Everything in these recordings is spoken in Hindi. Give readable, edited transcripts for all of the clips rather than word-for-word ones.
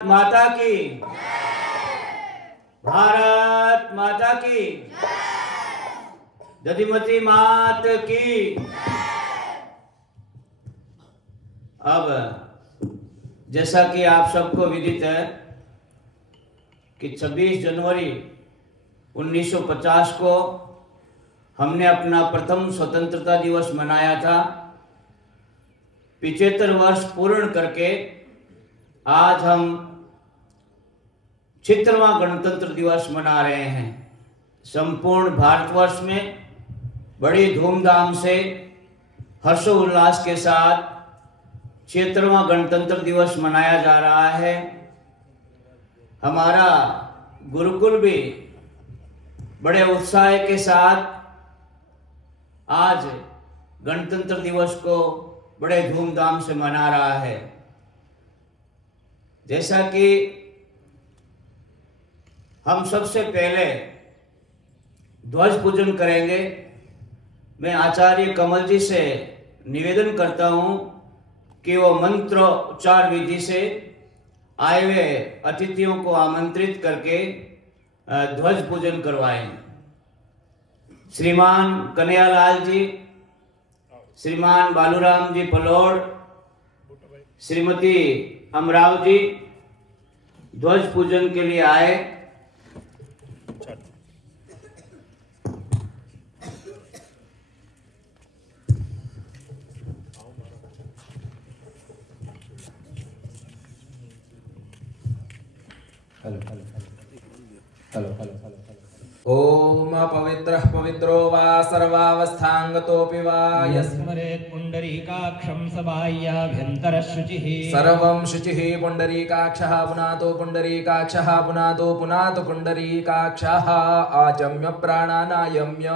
माता की, भारत माता की, दधिमती मात की। अब जैसा कि आप सबको विदित है कि 26 जनवरी 1950 को हमने अपना प्रथम स्वतंत्रता दिवस मनाया था। 75 वर्ष पूर्ण करके आज हम 76वां गणतंत्र दिवस मना रहे हैं। संपूर्ण भारतवर्ष में बड़ी धूमधाम से हर्षोल्लास के साथ 76वां गणतंत्र दिवस मनाया जा रहा है। हमारा गुरुकुल भी बड़े उत्साह के साथ आज गणतंत्र दिवस को बड़े धूमधाम से मना रहा है। जैसा कि हम सबसे पहले ध्वज पूजन करेंगे, मैं आचार्य कमल जी से निवेदन करता हूं कि वो मंत्रोच्चार विधि से आए हुए अतिथियों को आमंत्रित करके ध्वज पूजन करवाएं। श्रीमान कन्हैयालाल जी, श्रीमान बालूराम जी पलोड़, श्रीमती अमराव जी ध्वज पूजन के लिए आए। ओम पवित्रः पवित्रो वा सर्वावस्थांगतोऽपि वा यस्मरेत् पुण्डरीकाक्षं सबाह्याभ्यन्तरशुचिः सर्वं शुचिः पुण्डरीकाक्षः पुनातो पुण्डरीकाक्षः पुनातो पुनातो पुण्डरीकाक्षः आचम्य प्राणानायम्य।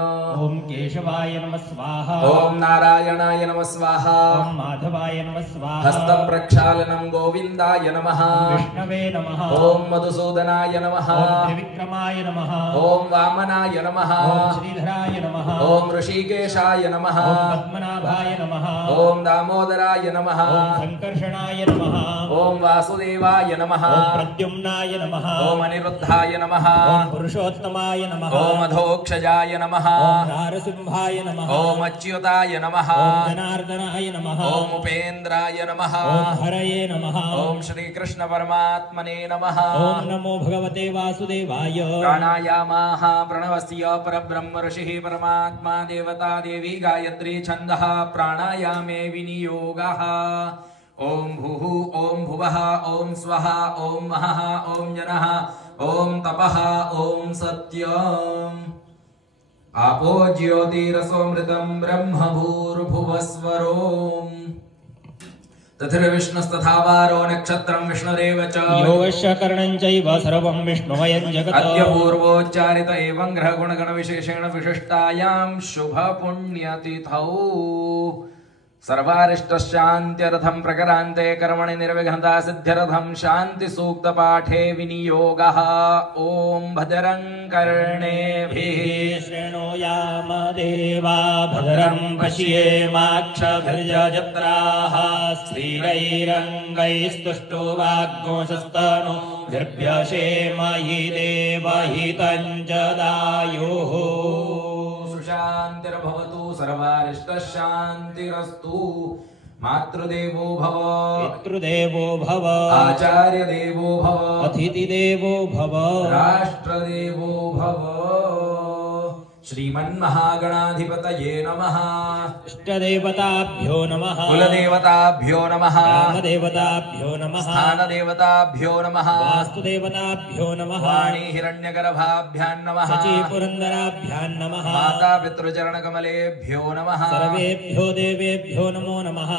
ओम केशवाय नमः स्वाहा। ओम नारायणाय नमः स्वाहा। ओम माधवाय नमः स्वाहा। हस्तप्रक्षालनं गोविन्दाय नमः। विष्णवे नमः। ओम मधुसूदनाय नमः। ओम त्रिविक्रमाय नमः। ओम वामनाय नमः। ओम श्रीधराय नमः। ओम ऋषिकेशाय नमः। ओम पद्मनाभाय नमः। ओम दामोदराय नमः। ओम संकर्षणाय नमः। ओम वासुदेवाय नमः। ओम प्रद्युम्नाय नमः। ओम अनिरुद्धाय नमः। ओम पुरुषोत्तमाय नमः। ओम अधोक्षजाय नमः। ओम नारसिंहाय नमः। ओम अच्युताय नमः। ओम जनार्दनाय नमः। ओम उपेन्द्राय नमः। ओम हरये नमः। ओम श्री कृष्ण परमात्मने नमः। ओम नमो भगवते वासुदेवाय। प्राणायामाः प्रणवस्य परब्रह्म ऋषिः परमात्मा देवता देवी गायत्री छन्दः प्राणायामे विनियोगः। ओम भूः ओम भुवः ओम स्वः ओम महः ओम जनः ओम तपः ओम सत्यम्। आपो ज्योतिरसोमृतं ब्रह्म भूर्भुवस्वरोम् तथिर्विष्णुस्तथा वारो नक्षत्रं विष्णुरेव च यो वश्य कर्णं चैव सर्वं विष्णुमयं जगत्। अद्य पूर्वोच्चारित एवं ग्रहगुणगण विशेषेण विशिष्टायां शुभ पुण्यतिथौ सर्वारिष्टशान्त्यर्थं प्रकरान्ते कर्मणि निर्विघ्नता सिद्ध्यर्थं शान्ति सूक्त पाठे विनियोगः। ओम भद्रं कर्णेभिः शृणुयाम देवा भद्रं पश्येमाक्षभिर्यजत्राः स्थिरैरङ्गैस्तुष्टुवाग्गोंसस्तनो निर्भ्यशेमहि देवहितं च दायुः। शान्तिर्भवतु सर्वारिष्टशान्तिरस्तु। मातृदेवो भव, पितृदेवो भव, आचार्यदेवो भव, अतिथिदेवो भव, राष्ट्रदेवो भव। श्रीमन्महागणाधिपतये नमः। इष्टदेवताभ्यो नमः। कुलदेवताभ्यो नमः। ग्रामदेवताभ्यो नमः। स्थानदेवताभ्यो नमः। वास्तुदेवताभ्यो नमः। वाणी हिरण्यगर्भाभ्यां नमः। शचीपुरन्दराभ्यां नमः। माता पितृचरणकमलेभ्यो नमः। सर्वेभ्यो देवेभ्यो नमो नमः।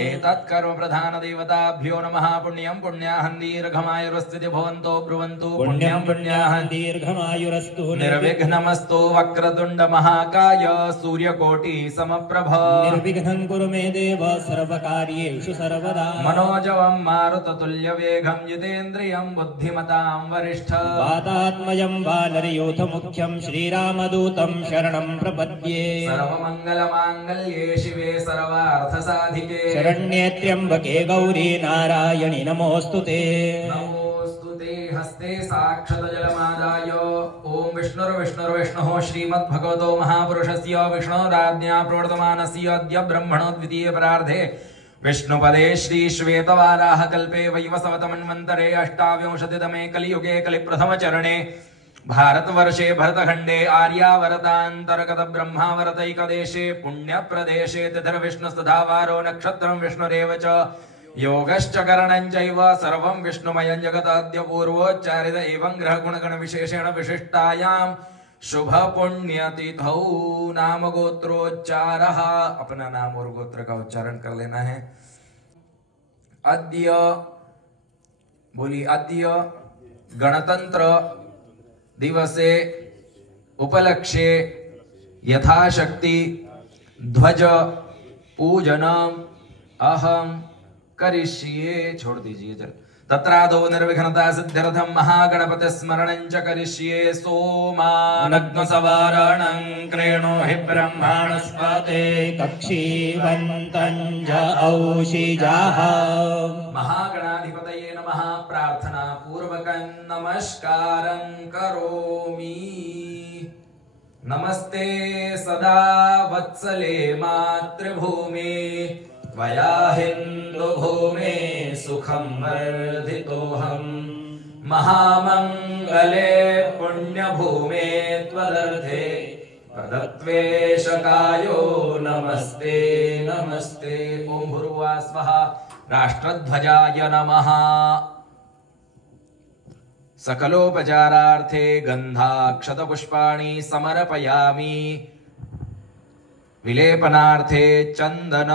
एतत् कर्म प्रधान देवताभ्यो नमः। पुण्यं पुण्याहं दीर्घमायुरस्ति भवन्तो ब्रुवन्तु पुण्यं पुण्याहं दीर्घमायुरस्तु निर्विघ्नमस्तु वक्रतुण्ड महाकाय सूर्यकोटि समप्रभ निर्विघ्नं कुरु मे देव सर्वकार्येषु सर्वदा। मनोजवं मारुततुल्यवेगं जितेन्द्रियं बुद्धिमतां वरिष्ठं वातात्मजं वानरयूथमुख्यं श्रीरामदूतं शरणं प्रपद्ये। सर्वमङ्गलमाङ्गल्ये शिवे सर्वार्थसाधिके शरण्ये त्र्यम्बके गौरी नारायणि नमोऽस्तु ते। नमो हस्ते साक्षत जलमादाय ओम विष्णुर्विष्णुर्विष्णुः श्रीमद्भगवतो महापुरुषस्य विष्णुराज्ञा प्रवर्तमानस्य अद्य ब्रह्मणो द्वितीये परार्धे विष्णुपदे श्री श्वेतवाराह कल्पे वैवस्वतमन्वन्तरे अष्टाविंशतितमे कलियुगे कलिप्रथमचरणे भारतवर्षे भरतखण्डे आर्यावर्तान्तर्गत ब्रह्मावर्तैकदेशे पुण्यप्रदेशे तिथिर्विष्णुस्तथा वारो नक्षत्रं विष्णुरेव च योगश्च करणं चैव सर्वं विष्णुमयं जगदद्य पूर्वोच्चारित एवं ग्रहगुणगणविशेषेण विशिष्टायां शुभ पुण्यतिथौ नाम गोत्रोच्चारः। अपना नाम और गोत्र का उच्चारण कर लेना है। अद्य बोली अद्य गणतंत्र दिवसे उपलक्ष्ये यथाशक्ति ध्वज पूजनम अहम करिष्ये। छोड़ दीजिए चल। तत्रादो निर्विघ्नता सिद्ध्यर्थं महागणपति स्मरणं च करिष्ये। सोमानग्न सवारणं क्रेणोहि ब्रह्माणस्पते कक्षीवन्तं च औषिजाः। महागणाधिपतये नमः। प्रार्थना पूर्वकं नमस्कारं करोमि। नमस्ते सदा वत्सले मातृभूमे त्वया हिन्दुभूमे सुखं वर्धितोऽहम्। महामङ्गले पुण्यभूमे त्वदर्थे प्रदत्वेशकायो नमस्ते नमस्ते। ओम भूर्भुवः स्वः। राष्ट्रध्वजाय नमः। सकलोपचारार्थे गन्धाक्षतपुष्पाणि समर्पयामि। विलेपनार्थे चंदन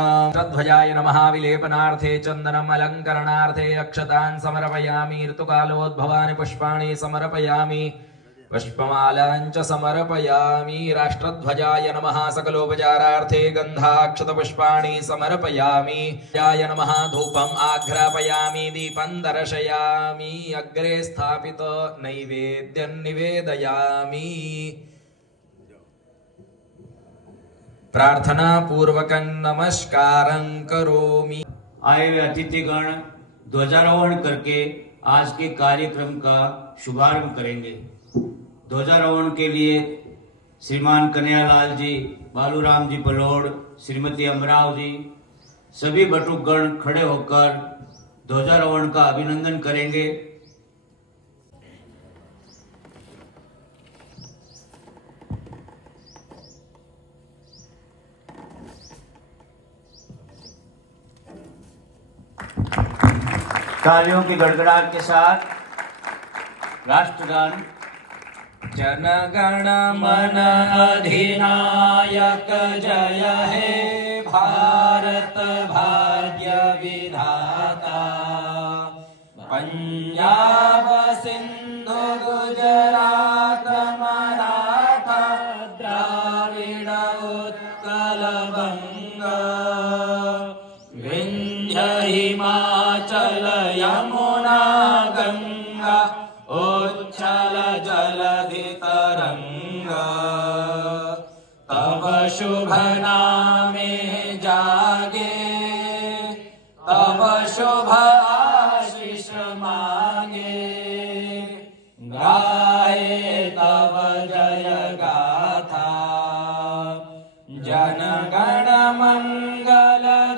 ध्वजाय नमः। विलेपनार्थे चंदनम अलंकरणार्थे अक्षतान् समर्पयामि। ऋतुकालोद्भवानि पुष्पाणि समर्पयामि। पुष्पमालां च समर्पयामि। राष्ट्रध्वजाय नमः। सकलोपचारार्थे गन्धाक्षतपुष्पाणि समर्पयामि। ध्वजाय नमः। धूपम् आघ्रापयामि। दीपं दर्शयामि। अग्रे स्थापित नैवेद्यं निवेदयामि। प्रार्थना पूर्वकं नमस्कारं करोमि। आए हुए अतिथिगण ध्वजारोहण करके आज के कार्यक्रम का शुभारंभ करेंगे। ध्वजारोहण के लिए श्रीमान कन्हैयालाल जी, बालूराम जी पलोड़, श्रीमती अमराव जी, सभी बटुकगण खड़े होकर ध्वजारोहण का अभिनंदन करेंगे। तालियों की गड़गड़ाहट के साथ राष्ट्रगान। जनगण मन अधिनायक जय हे भारत भाग्य विधाता। पंजाब सिंधु गुजरात मराठा द्राविड़ उत्कल बंग विंध्य हिमाचल यमुना गंगा उच्छल जलधि तरंग। तब शुभ नामे जागे तब शुभ आशीष मांगे। गाए तब जय गाथा जनगण मंगलदायक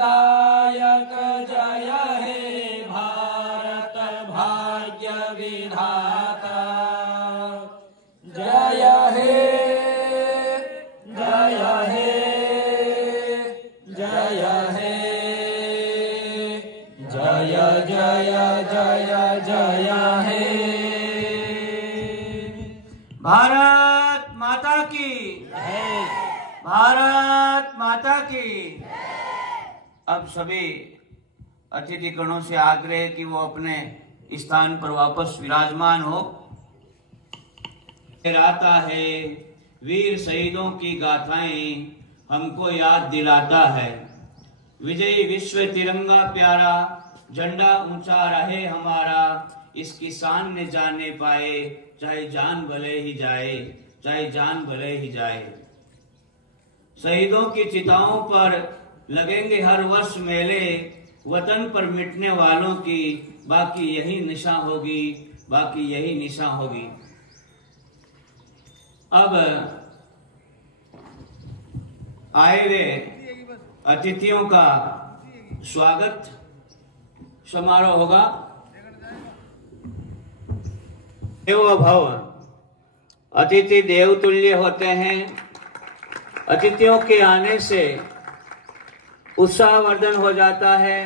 जय हे भारत भाग्य विधाता। जय हे जय हे जय हे जय जय जय जय हे। भारत माता की जय। भारत माता की। अब सभी अतिथिगणों से आग्रह कि वो अपने स्थान पर वापस विराजमान हो। आता है वीर शहीदों की गाथाएं हमको याद दिलाता है। विजयी विश्व तिरंगा प्यारा झंडा ऊंचा रहे हमारा। इसकी शान ने जाने पाए चाहे जान भले ही जाए, चाहे जान भले ही जाए। शहीदों की चिताओं पर लगेंगे हर वर्ष मेले। वतन पर मिटने वालों की बाकी यही निशा होगी, बाकी यही निशा होगी। अब आए हुए अतिथियों का स्वागत समारोह होगा। देवो भव, अतिथि देवतुल्य होते हैं। अतिथियों के आने से उत्साहवर्धन हो जाता है,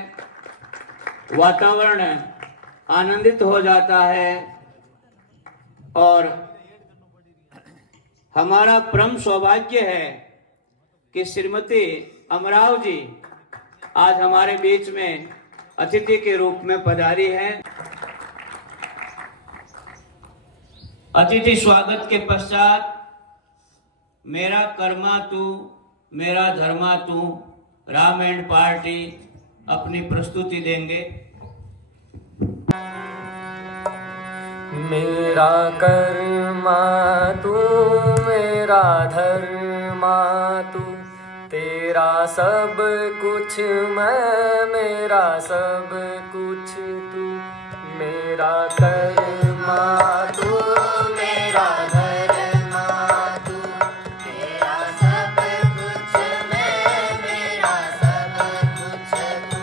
वातावरण आनंदित हो जाता है और हमारा परम सौभाग्य है कि श्रीमती अमराव जी आज हमारे बीच में अतिथि के रूप में पधारी हैं। अतिथि स्वागत के पश्चात मेरा कर्मा तू मेरा धर्मा तू राम एंड पार्टी अपनी प्रस्तुति देंगे। मेरा कर्मा तू मेरा धर्मा तू, तेरा सब कुछ मैं मेरा सब कुछ तू। मेरा कर्मा तू मेरा धर्मा तू, तेरा सब कुछ मैं मेरा सब कुछ तू।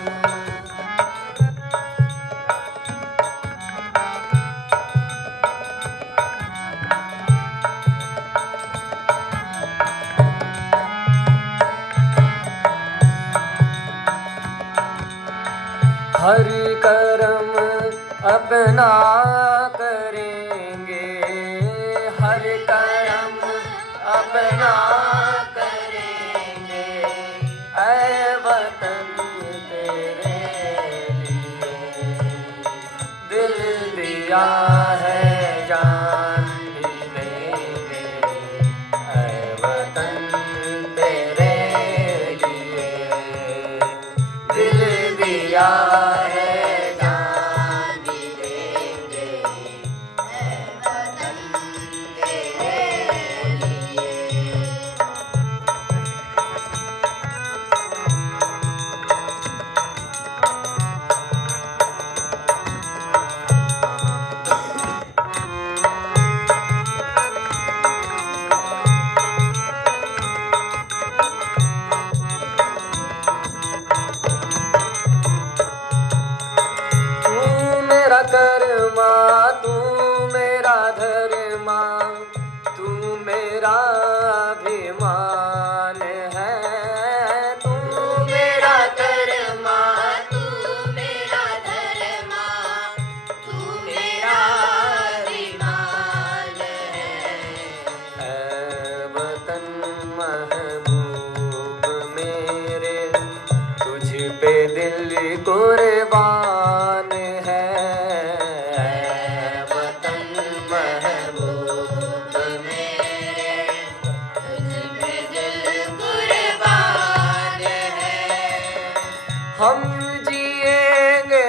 हर कर्म अपना करेंगे, हर कर्म अपना करेंगे। ऐ वतन तेरे लिए दिल दिया है, जान भी देंगे। ऐ वतन तेरे लिए दिल दिया है, जान भी देंगे। ऐ वतन तेरे लिए। तू मेरा कर्मा तू मेरा धर्मा, तू मेरा अभिमान है। तू मेरा कर्मा तू मेरा धर्मा, तू मेरा अभिमान है। ऐ वतन महबूब मेरे, तुझ पे दिल कुर्बान है। ऐ वतन महबूब मेरे, तुझ पे दिल कुर्बान है। हम जिएंगे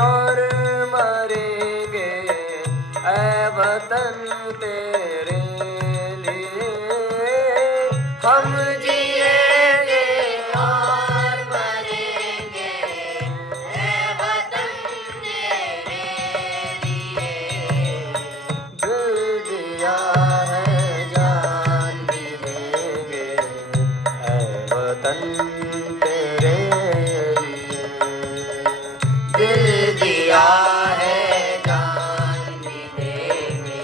और मरेंगे ऐ वतन तेरे लिए। हम जिएंगे और मरेंगे ऐ वतन तेरे लिए। दिल दिया है, जान भी देंगे ऐ वतन तेरे लिए। दिल दिया है, जान भी देंगे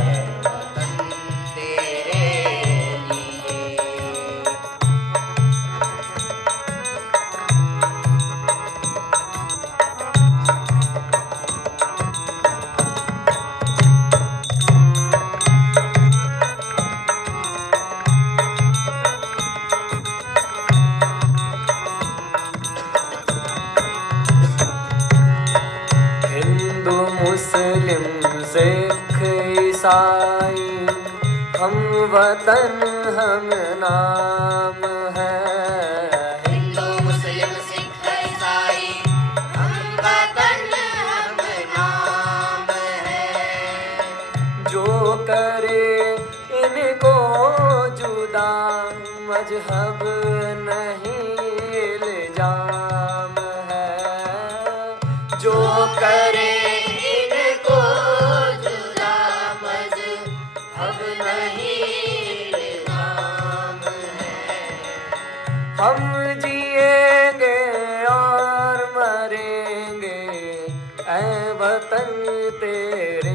ऐ वतन तेरे लिए। हिंदू मुस्लिम सिख ईसाई, हम वतन हम नाम है। हिंदू मुस्लिम सिख ईसाई, हम वतन हम नाम है। जो करे इनको जुदा, मजहब नहीं इल्जाम है। जो हम जिएंगे और मरेंगे ऐ वतन तेरे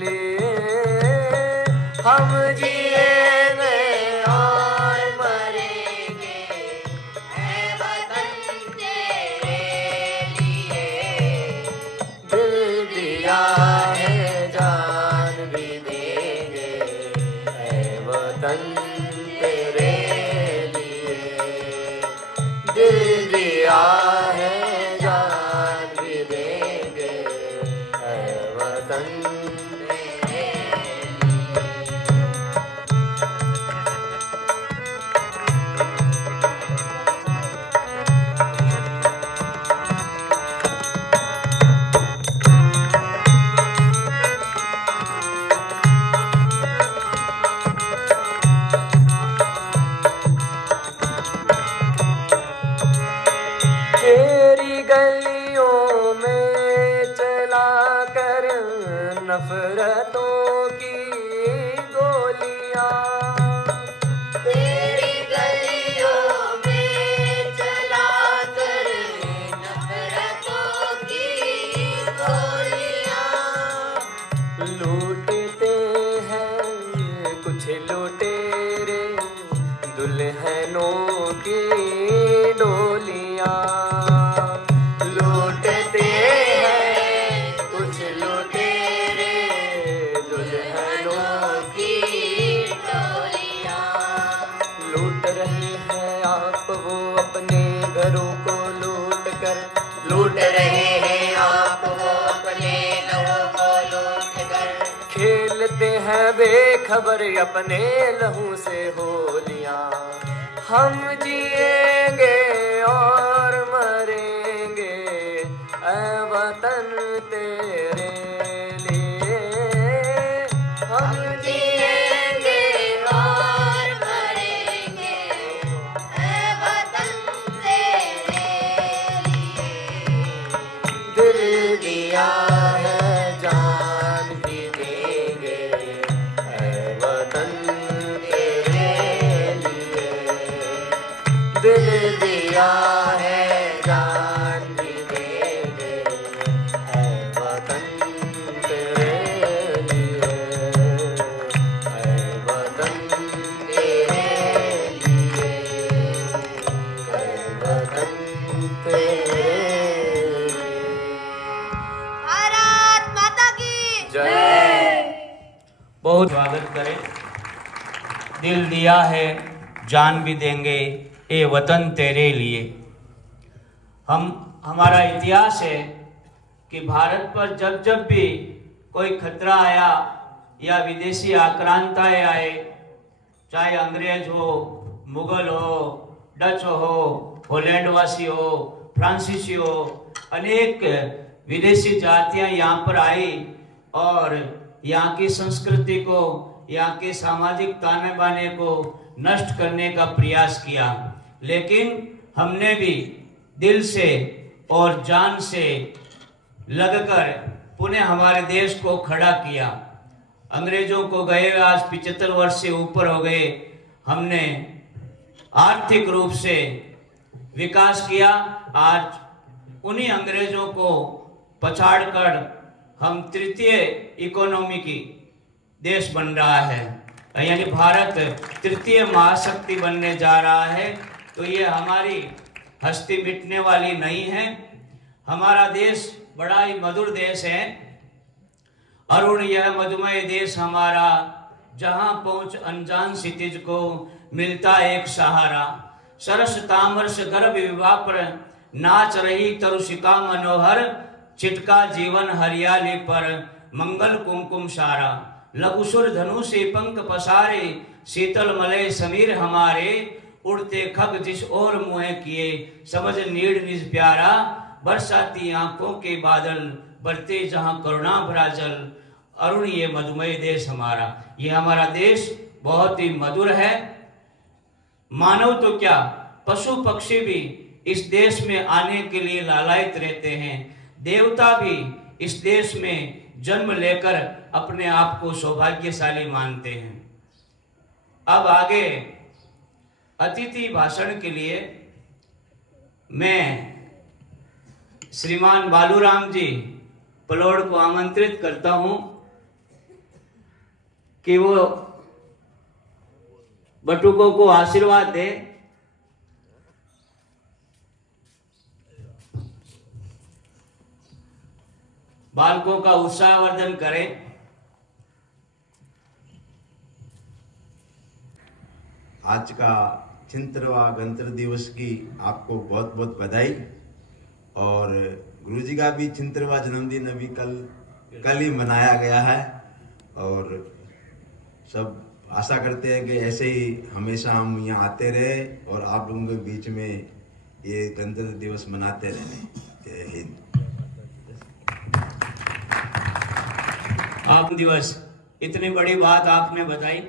लिए। हम जिएंगे और मरेंगे ऐ वतन तेरे लिए। दिल दिया है जान भी देंगे ऐ वतन तेरे लिए। दिल दिया है जान भी देंगे ऐ वतन तेरे तेरी गलियों में चला कर नफरतों की गोलियां। तेरी गलियों में चला कर नफरतों की गोलियां। लूटते हैं कुछ लुटेरे दुल्हनों की डोलियां। लूटते हैं कुछ लुटेरे दुल्हनों की डोलियां। लूट रहे हैं आप वो अपने घरों को लूट कर। लूट रहे हैं आप वो अपने घरों को लूट कर। खेलते हैं बेखबर अपने लहू से होलियां। हम जिएंगे और मरेंगे ऐ वतन तेरे लिए। हम जिएंगे और मरेंगे ऐ वतन तेरे लिए। दिल दिया है जान भी देंगे ऐ वतन तेरे लिए। दिल दिया है जान भी देंगे ऐ वतन तेरे लिए। ऐ वतन तेरे लिए। ऐ वतन तेरे लिए। भारत माता की जय। बहुत स्वागत करें। दिल दिया है जान भी देंगे ए वतन तेरे लिए। हमारा इतिहास है कि भारत पर जब जब भी कोई खतरा आया या विदेशी आक्रांताएं आए, चाहे अंग्रेज हो, मुगल हो, डच हो, होलैंडवासी हो, फ्रांसीसी हो, अनेक विदेशी जातियां यहाँ पर आई और यहाँ की संस्कृति को, यहाँ के सामाजिक ताने बाने को नष्ट करने का प्रयास किया। लेकिन हमने भी दिल से और जान से लगकर पुनः हमारे देश को खड़ा किया। अंग्रेजों को गए आज 75 वर्ष से ऊपर हो गए। हमने आर्थिक रूप से विकास किया। आज उन्हीं अंग्रेजों को पछाड़कर हम तृतीय इकोनॉमी की देश बन रहा है, यानी भारत तृतीय महाशक्ति बनने जा रहा है। तो ये हमारी हस्ती मिटने वाली नहीं है। हमारा देश बड़ा ही मधुर देश है। अरुण यह मधुमय देश हमारा, जहां पहुंच अनजान क्षितिज को मिलता एक सहारा। सरस तामरस गर्भ विवाह पर नाच रही तरुषिका मनोहर, चिटका जीवन हरियाली पर मंगल कुमकुम सारा। लघुसुर धनु से पंख पसारे, शीतल मलय समीर हमारे, उड़ते खग जिस ओर मुँह किए, समझ नीड़ निज प्यारा। बरसाती आंखों के बादल, बरते जहां करुणा भरा जल। अरुण ये मधुमय देश हमारा, ये हमारा देश बहुत ही मधुर है। मानव तो क्या, पशु पक्षी भी इस देश में आने के लिए लालायित रहते हैं। देवता भी इस देश में जन्म लेकर अपने आप को सौभाग्यशाली मानते हैं। अब आगे अतिथि भाषण के लिए मैं श्रीमान बालूराम जी पलोड़ को आमंत्रित करता हूं कि वो बटुकों को आशीर्वाद दे। बालकों का उत्साहवर्धन करें। आज का चिंतरवा गणतंत्र दिवस की आपको बहुत बहुत बधाई। और गुरुजी का भी चिंतरवा जन्मदिन अभी कल ही मनाया गया है। और सब आशा करते हैं कि ऐसे ही हमेशा हम यहाँ आते रहे और आप लोगों के बीच में ये गणतंत्र दिवस मनाते रहें। जय हिंद। आप दिवस इतनी बड़ी बात आपने बताई।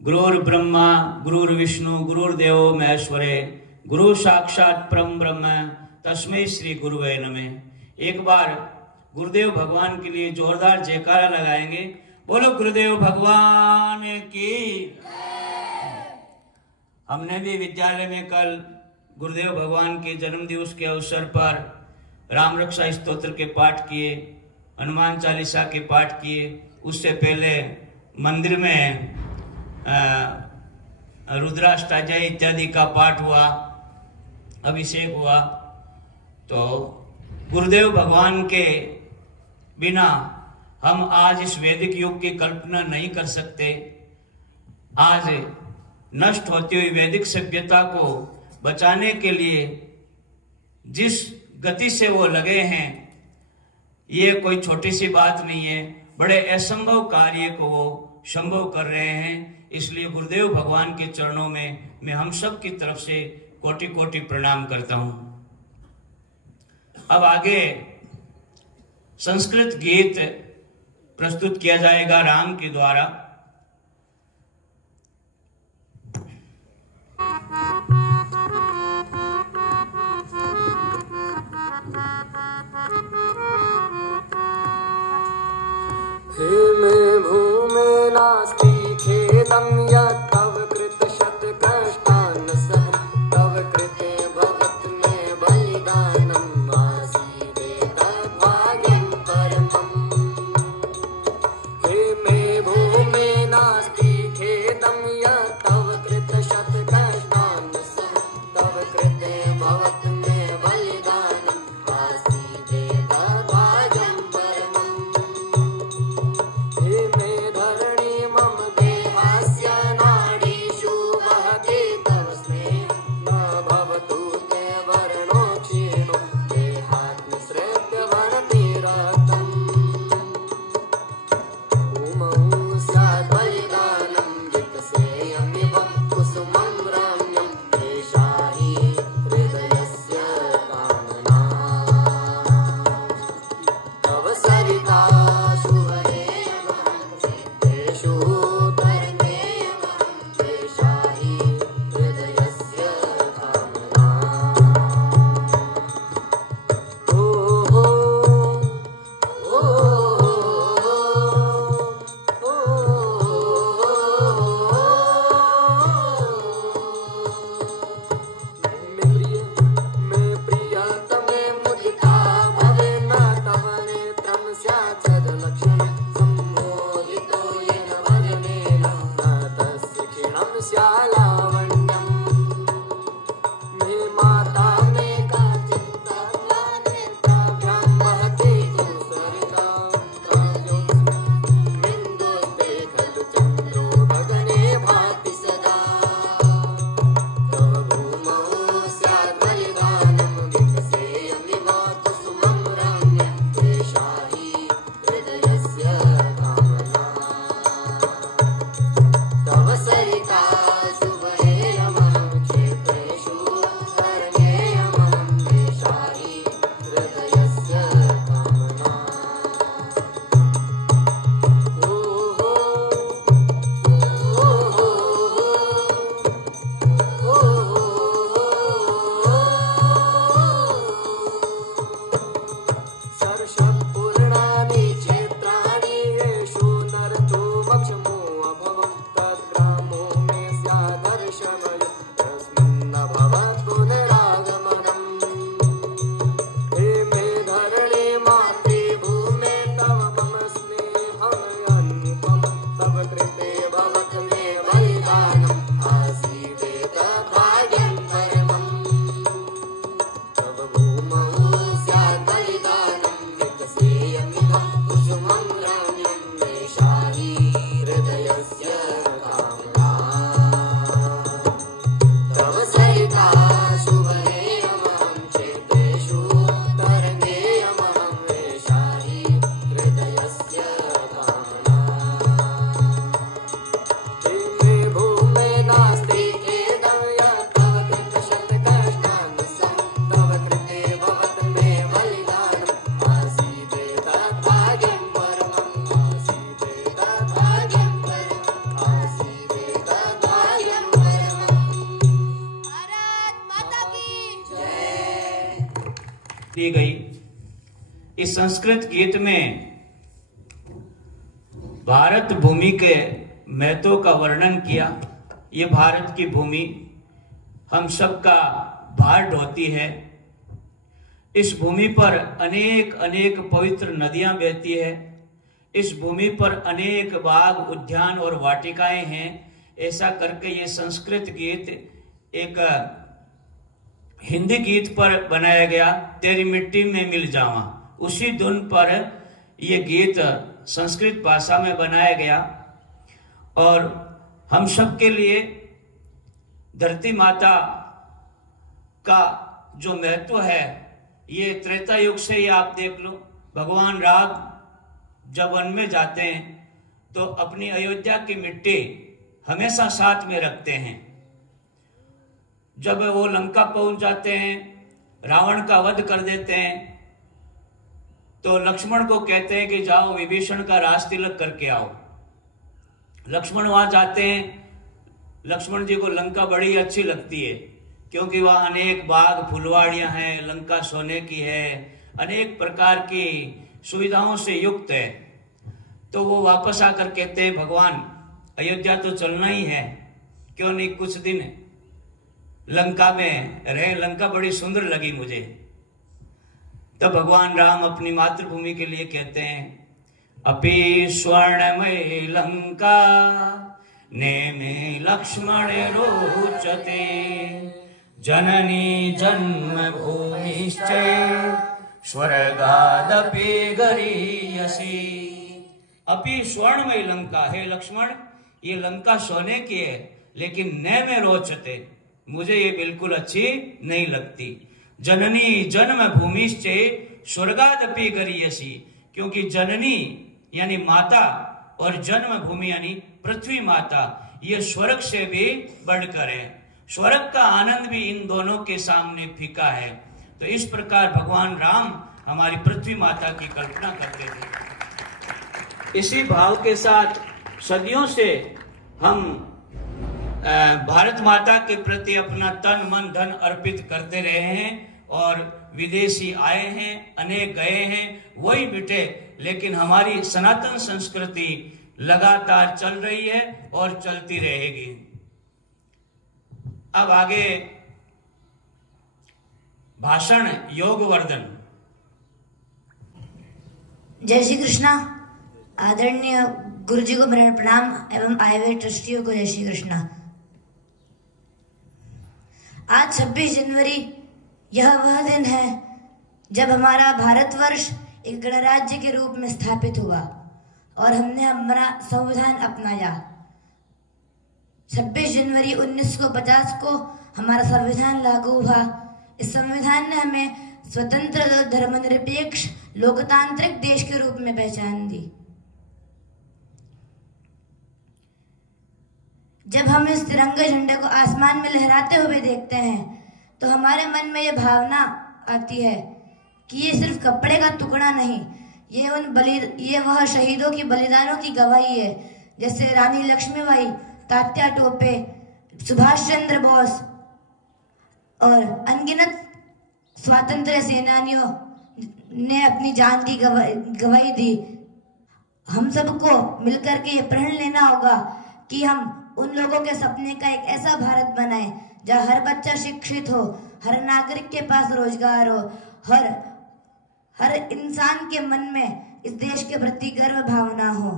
गुरुर् ब्रह्मा गुरुर्विष्णु गुरुर्देवो महेश्वरे गुरु साक्षात परम ब्रह्म तस्मै श्री गुरुवे नमः। एक बार गुरुदेव भगवान के लिए जोरदार जयकारा लगाएंगे। बोलो गुरुदेव भगवान की। हमने भी विद्यालय में कल गुरुदेव भगवान के जन्म दिवस के अवसर पर राम रक्षा स्तोत्र के पाठ किए, हनुमान चालीसा के पाठ किए। उससे पहले मंदिर में रुद्राष्टाध्याय इत्यादि का पाठ हुआ, अभिषेक हुआ। तो गुरुदेव भगवान के बिना हम आज इस वैदिक युग की कल्पना नहीं कर सकते। आज नष्ट होती हुई वैदिक सभ्यता को बचाने के लिए जिस गति से वो लगे हैं, ये कोई छोटी सी बात नहीं है। बड़े असंभव कार्य को वो संभव कर रहे हैं। इसलिए गुरुदेव भगवान के चरणों में मैं हम सब की तरफ से कोटि कोटि प्रणाम करता हूं। अब आगे संस्कृत गीत प्रस्तुत किया जाएगा राम के द्वारा। हेमे भूमे नास्ति खेदं यत् तव कृत शतकष्टान् सह तव कृते भवत् मे बलिदानम् आसीदेतद्भाग्यं परमम्। हेमे भूमे नास्ति खेदं यत् तव कृत शतकष्टान् सह तव कृते भवत् मे बलिदानम् आसीदेतद्भाग्यं परमम्। हे मे धरणी मम देहास्य दी गई। इस संस्कृत गीत में भारत भूमि के महत्व का वर्णन किया। ये भारत की भूमि हम सबका भार ढोती है। इस भूमि पर अनेक अनेक पवित्र नदियां बहती है। इस भूमि पर अनेक बाग, उद्यान और वाटिकाएं हैं। ऐसा करके ये संस्कृत गीत एक हिंदी गीत पर बनाया गया, तेरी मिट्टी में मिल जावा। उसी धुन पर यह गीत संस्कृत भाषा में बनाया गया और हम सब के लिए धरती माता का जो महत्व है, ये त्रेता युग से ही आप देख लो। भगवान राम जब वन में जाते हैं तो अपनी अयोध्या की मिट्टी हमेशा साथ में रखते हैं। जब वो लंका पहुंच जाते हैं, रावण का वध कर देते हैं, तो लक्ष्मण को कहते हैं कि जाओ विभीषण का राज तिलक करके आओ। लक्ष्मण वहां जाते हैं। लक्ष्मण जी को लंका बड़ी अच्छी लगती है क्योंकि वहां अनेक बाग, फुलवाड़ियां हैं, लंका सोने की है, अनेक प्रकार की सुविधाओं से युक्त है। तो वो वापस आकर कहते हैं भगवान अयोध्या तो चलना ही है, क्यों नहीं कुछ दिन लंका में रहे, लंका बड़ी सुंदर लगी मुझे। तब भगवान राम अपनी मातृभूमि के लिए कहते हैं अपि स्वर्णमय लंका नेमे लक्ष्मण रोचते जननी जन्मभूमिश्च स्वर्गादपि गरीयसी। अपि स्वर्णमय लंका, है लक्ष्मण ये लंका सोने की है, लेकिन न में रोचते, मुझे ये बिल्कुल अच्छी नहीं लगती। जननी जन्म भूमिश्च स्वर्गादपि गरीयसी, क्योंकि जननी यानी माता और जन्म भूमि यानी पृथ्वी माता, ये स्वर्ग से भी बढ़कर है। स्वर्ग का आनंद भी इन दोनों के सामने फीका है। तो इस प्रकार भगवान राम हमारी पृथ्वी माता की कल्पना करते थे। इसी भाव के साथ सदियों से हम भारत माता के प्रति अपना तन मन धन अर्पित करते रहे हैं और विदेशी आए हैं, अनेक गए हैं, वही मिटे, लेकिन हमारी सनातन संस्कृति लगातार चल रही है और चलती रहेगी। अब आगे भाषण योगवर्धन। जय श्री कृष्णा। आदरणीय गुरु जी को मेरा प्रणाम एवं आए हुए ट्रस्टियों को जय श्री कृष्णा। आज 26 जनवरी यह वह दिन है जब हमारा भारतवर्ष एक गणराज्य के रूप में स्थापित हुआ और हमने हमारा संविधान अपनाया। 26 जनवरी 1950 को हमारा संविधान लागू हुआ। इस संविधान ने हमें स्वतंत्र, धर्मनिरपेक्ष, लोकतांत्रिक देश के रूप में पहचान दी। जब हम इस तिरंगे झंडे को आसमान में लहराते हुए देखते हैं तो हमारे मन में यह भावना आती है कि ये सिर्फ कपड़े का टुकड़ा नहीं, ये वह शहीदों की बलिदानों की गवाही है, जैसे रानी लक्ष्मीबाई, तात्या टोपे, सुभाष चंद्र बोस और अनगिनत स्वातंत्र्य सेनानियों ने अपनी जान की गवाही दी। हम सबको मिलकर के ये प्रण लेना होगा कि हम उन लोगों के सपने का एक ऐसा भारत बनाएं जहाँ हर बच्चा शिक्षित हो, हर नागरिक के पास रोजगार हो, हर इंसान के मन में इस देश के प्रति गर्व भावना हो।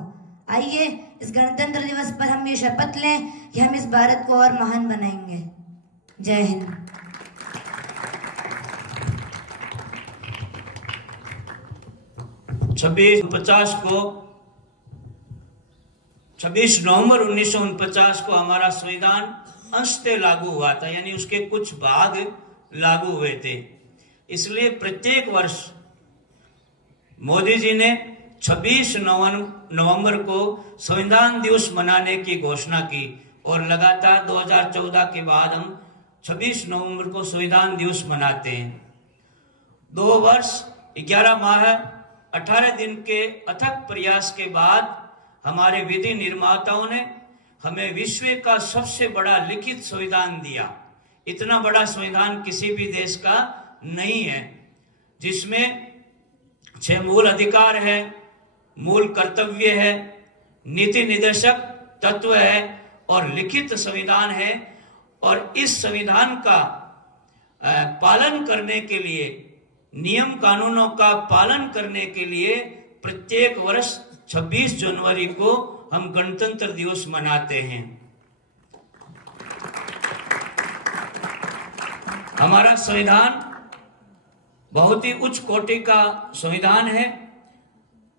आइए इस गणतंत्र दिवस पर हम ये शपथ लें कि हम इस भारत को और महान बनाएंगे। जय हिंद। 26 नवंबर 1949 को हमारा संविधान अंशतः लागू हुआ था, यानी उसके कुछ भाग लागू हुए थे। इसलिए प्रत्येक वर्ष मोदी जी ने 26 नवंबर को संविधान दिवस मनाने की घोषणा की और लगातार 2014 के बाद हम 26 नवंबर को संविधान दिवस मनाते हैं। 2 वर्ष 11 माह 18 दिन के अथक प्रयास के बाद हमारे विधि निर्माताओं ने हमें विश्व का सबसे बड़ा लिखित संविधान दिया। इतना बड़ा संविधान किसी भी देश का नहीं है। जिसमें 6 मूल अधिकार है, मूल कर्तव्य है, नीति निर्देशक तत्व है और लिखित संविधान है। और इस संविधान का पालन करने के लिए, नियम कानूनों का पालन करने के लिए प्रत्येक वर्ष 26 जनवरी को हम गणतंत्र दिवस मनाते हैं। हमारा संविधान बहुत ही उच्च कोटि का संविधान है।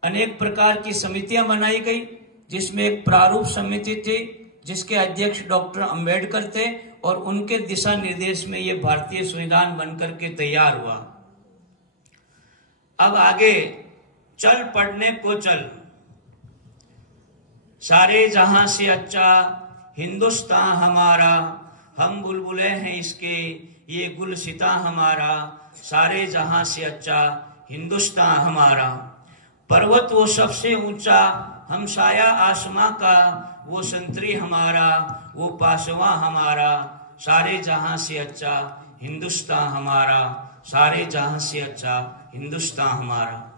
अनेक प्रकार की समितियां बनाई गई, जिसमें एक प्रारूप समिति थी जिसके अध्यक्ष डॉक्टर अंबेडकर थे और उनके दिशा निर्देश में यह भारतीय संविधान बनकर के तैयार हुआ। अब आगे चल पढ़ने को चल, सारे जहां से अच्छा हिंदुस्तान हमारा, हम बुलबुले हैं इसके ये गुलसिता हमारा, सारे जहां से अच्छा हिंदुस्तान हमारा। पर्वत वो सबसे ऊंचा, हम साया आसमां का, वो संतरी हमारा, वो पासवा हमारा, सारे जहां से अच्छा हिंदुस्तान हमारा, सारे जहां से अच्छा हिंदुस्तान हमारा।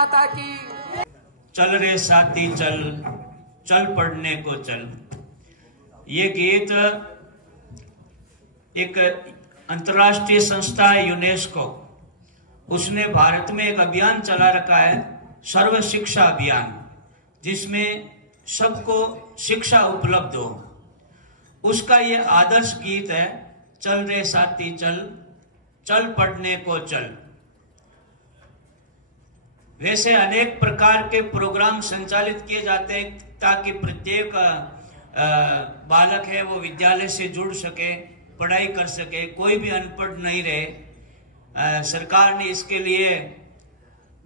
माता की। चल रे साथी चल, चल पढ़ने को चल। ये गीत एक अंतर्राष्ट्रीय संस्था है यूनेस्को, उसने भारत में एक अभियान चला रखा है, सर्व शिक्षा अभियान, जिसमें सबको शिक्षा उपलब्ध हो। उसका ये आदर्श गीत है, चल रे साथी चल, चल पढ़ने को चल। वैसे अनेक प्रकार के प्रोग्राम संचालित किए जाते हैं ताकि प्रत्येक बालक है वो विद्यालय से जुड़ सके, पढ़ाई कर सके, कोई भी अनपढ़ नहीं रहे। सरकार ने इसके लिए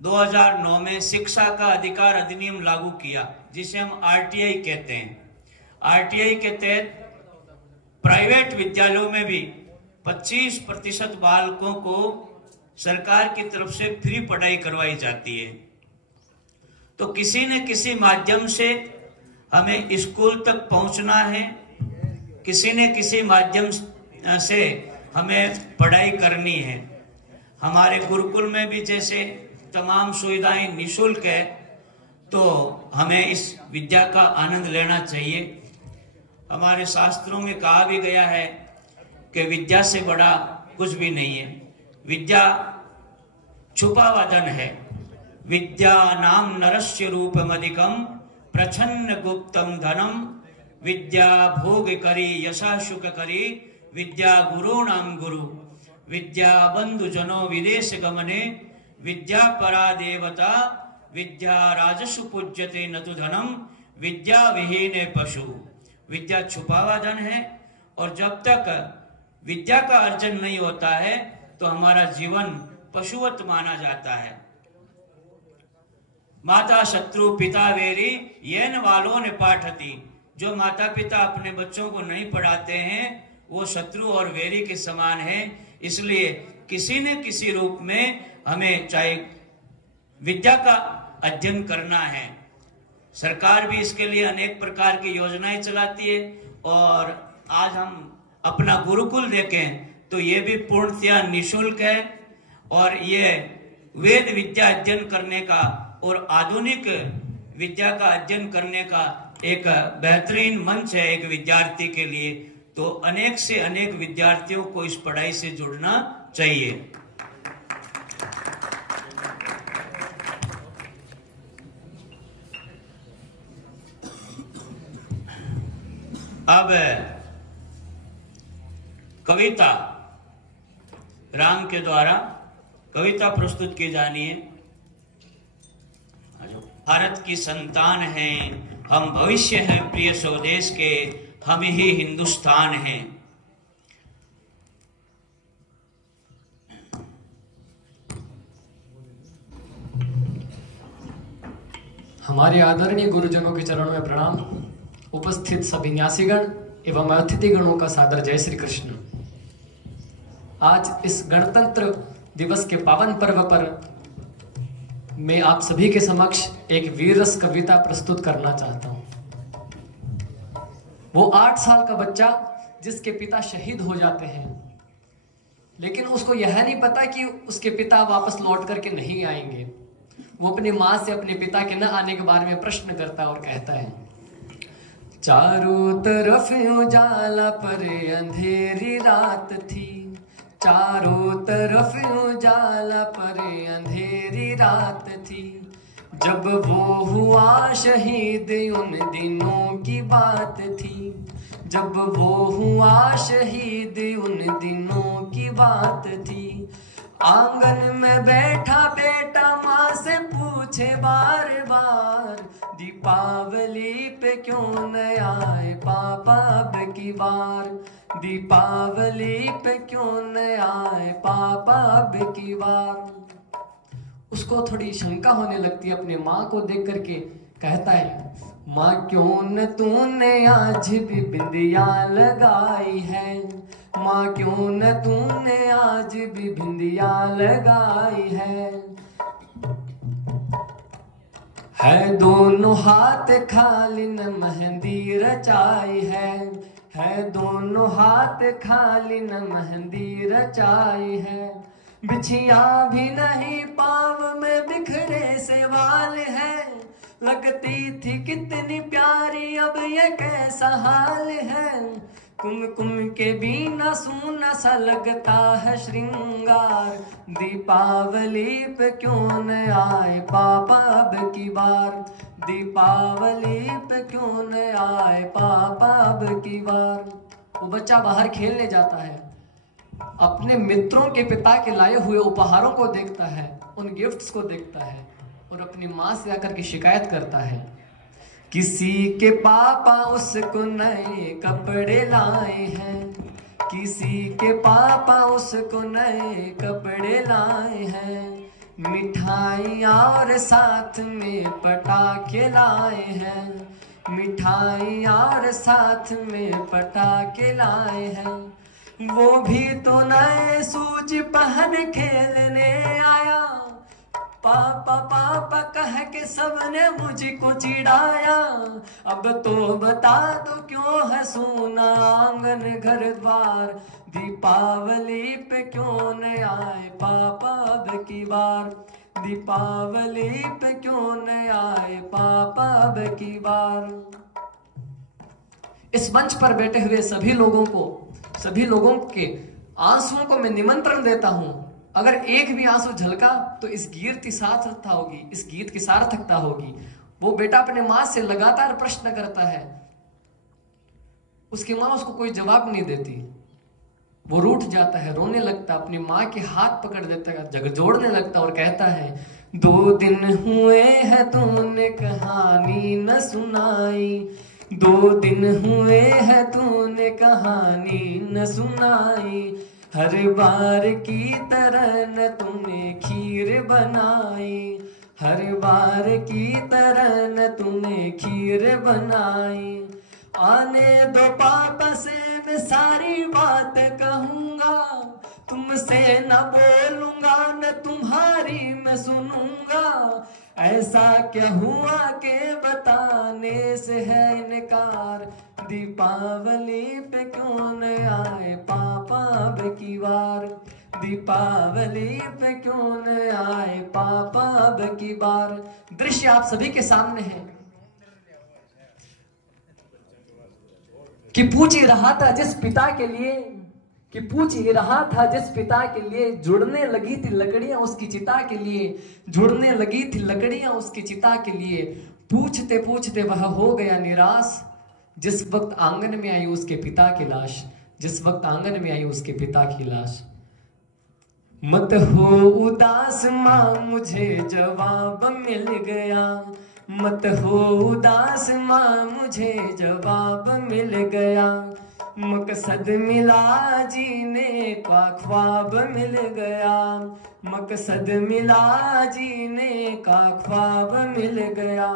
2009 में शिक्षा का अधिकार अधिनियम लागू किया, जिसे हम आरटीआई कहते हैं। आरटीआई के तहत प्राइवेट विद्यालयों में भी 25% बालकों को सरकार की तरफ से फ्री पढ़ाई करवाई जाती है। तो किसी न किसी माध्यम से हमें स्कूल तक पहुंचना है, किसी न किसी माध्यम से हमें पढ़ाई करनी है। हमारे गुरुकुल में भी जैसे तमाम सुविधाएं निःशुल्क है, तो हमें इस विद्या का आनंद लेना चाहिए। हमारे शास्त्रों में कहा भी गया है कि विद्या से बड़ा कुछ भी नहीं है। विद्या छुपा हुआ धन है। विद्या नाम नरस्य रूपमधिकम प्रछन्न गुप्तम धनम, विद्या भोग करी यशा शुक करी, विद्या गुरु नाम गुरु, विद्या बंधु जनो विदेश गमने, विद्या परा देवता, विद्या राजसु पूज्यते न तु धनम, विद्या विहीने पशु। विद्या छुपा हुआ धन है, और जब तक विद्या का अर्जन नहीं होता है तो हमारा जीवन पशुवत माना जाता है। माता शत्रु पिता वेरी येन वालों ने पाठती। जो माता पिता अपने बच्चों को नहीं पढ़ाते हैं वो शत्रु और वेरी के समान है। इसलिए किसी न किसी रूप में हमें चाहे विद्या का अध्ययन करना है। सरकार भी इसके लिए अनेक प्रकार की योजनाएं चलाती है, और आज हम अपना गुरुकुल देखें तो ये भी पूर्णतया निःशुल्क है, और ये वेद विद्या अध्ययन करने का और आधुनिक विद्या का अध्ययन करने का एक बेहतरीन मंच है एक विद्यार्थी के लिए। तो अनेक से अनेक विद्यार्थियों को इस पढ़ाई से जुड़ना चाहिए। अब कविता राम के द्वारा कविता प्रस्तुत की जानी है। भारत की संतान हैं हम, भविष्य हैं प्रिय स्वदेश के, हम ही हिंदुस्तान हैं। हमारे आदरणीय गुरुजनों के चरणों में प्रणाम। उपस्थित सभी न्यासीगण एवं अतिथिगणों का सादर जय श्री कृष्ण। आज इस गणतंत्र दिवस के पावन पर्व पर मैं आप सभी के समक्ष एक वीररस कविता प्रस्तुत करना चाहता हूं। वो 8 साल का बच्चा जिसके पिता शहीद हो जाते हैं, लेकिन उसको यह नहीं पता कि उसके पिता वापस लौट करके नहीं आएंगे। वो अपनी माँ से अपने पिता के न आने के बारे में प्रश्न करता है और कहता है, चारों तरफ उजाला पर अंधेरी रात थी, चारों तरफ उजाला पर अंधेरी रात थी, जब वो हुआ शहीद उन दिनों की बात थी, जब वो हुआ शहीद उन दिनों की बात थी। आंगन में बैठा बेटा माँ से पूछे बार बार, दीपावली पे क्यों न आए पापा अब की बार, दीपावली पे क्यों न आए पापा अब की बार। उसको थोड़ी शंका होने लगती है अपने माँ को देख करके। कहता है, माँ क्यों न तूने आज भी बिंदिया लगाई है, माँ क्यों न तूने आज भी बिंदिया लगाई है दोनों हाथ खाली न मेहंदी रचाई है दोनों हाथ खाली न मेहंदी रचाई है। बिछिया भी नहीं पाव में बिखरे से वाल है, लगती थी कितनी प्यारी अब ये कैसा हाल है। कुमकुम के बिना सूना सा लगता है श्रृंगार, दीपावली पे क्यों न आए पापा अब की बार, दीपावली पे क्यों न आए पापा अब की बार। वो बच्चा बाहर खेलने जाता है, अपने मित्रों के पिता के लाए हुए उपहारों को देखता है, उन गिफ्ट्स को देखता है और अपनी माँ से आकर के शिकायत करता है, किसी के पापा उसको नए कपड़े लाए हैं, किसी के पापा उसको नए कपड़े लाए हैं, मिठाइयाँ और साथ में पटाखे लाए हैं, मिठाइयाँ और साथ में पटाखे लाए हैं। वो भी तो नए सूज पहन खेलने आया, पापा पापा कह के सबने मुझको चिढ़ाया। अब तो बता दो क्यों है सोना आंगन घर द्वार, दीपावली पे क्यों न आए पापा अब की बार, दीपावली पे क्यों न आए पापा अब की बार। इस मंच पर बैठे हुए सभी लोगों के आंसुओं को मैं निमंत्रण देता हूं। अगर एक भी आंसू झलका तो इस गीत की सार्थकता होगी, इस गीत की सार्थकता होगी। वो बेटा अपने माँ से लगातार प्रश्न करता है, उसकी माँ उसको कोई जवाब नहीं देती, वो रूठ जाता है, रोने लगता, अपनी माँ के हाथ पकड़ देता है, झकझोड़ने लगता और कहता है, 2 दिन हुए हैं तूने कहानी न सुनाई, 2 दिन हुए हैं तूने कहानी न सुनाई, हर बार की तरह न तूने खीर बनाई, हर बार की तरह न तूने खीर बनाई। आने दो पापा से मैं सारी बात कहूँगा, तुमसे न बोलूँगा न तुम्हारी मैं सुनूँगा, ऐसा क्या हुआ के बताने से है इनकार, दीपावली पे क्यों न आए पापा अब की बार, दीपावली पे क्यों न आए पापा अब की बार। दृश्य आप सभी के सामने है कि पूछ ही रहा था जिस पिता के लिए, कि पूछ ही रहा था जिस पिता के लिए, जुड़ने लगी थी लकड़ियां उसकी चिता के लिए, जुड़ने लगी थी लकड़ियां उसकी चिता के लिए, पूछते पूछते वह हो गया निराश, जिस वक्त आंगन में आई उसके पिता की लाश, जिस वक्त आंगन में आई उसके पिता की लाश। मत हो उदास माँ मुझे जवाब मिल गया, मत हो उदास माँ मुझे जवाब मिल गया, मकसद मिला जीने का ख्वाब मिल गया, मकसद मिला जीने का ख्वाब मिल गया।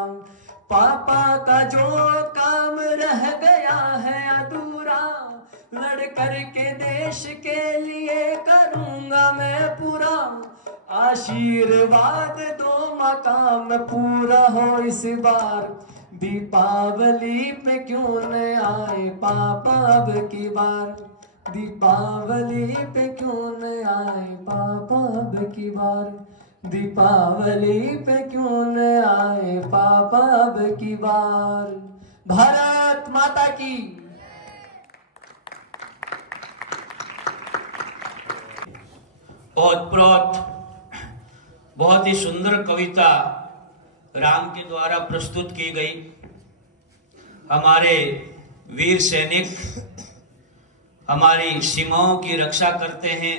पापा का जो काम रह गया है अधूरा, लड़ कर के देश के लिए करूँगा मैं पूरा, आशीर्वाद दो मकाम पूरा हो इस बार, दीपावली पे क्यों न आए पापा अब की बार, दीपावली पे क्यों न आए पापा अब की बार, दीपावली पे क्यों न आए पापा अब की बार। भारत माता की। बहुत ही सुंदर कविता राम के द्वारा प्रस्तुत की गई। हमारे वीर सैनिक हमारी सीमाओं की रक्षा करते हैं,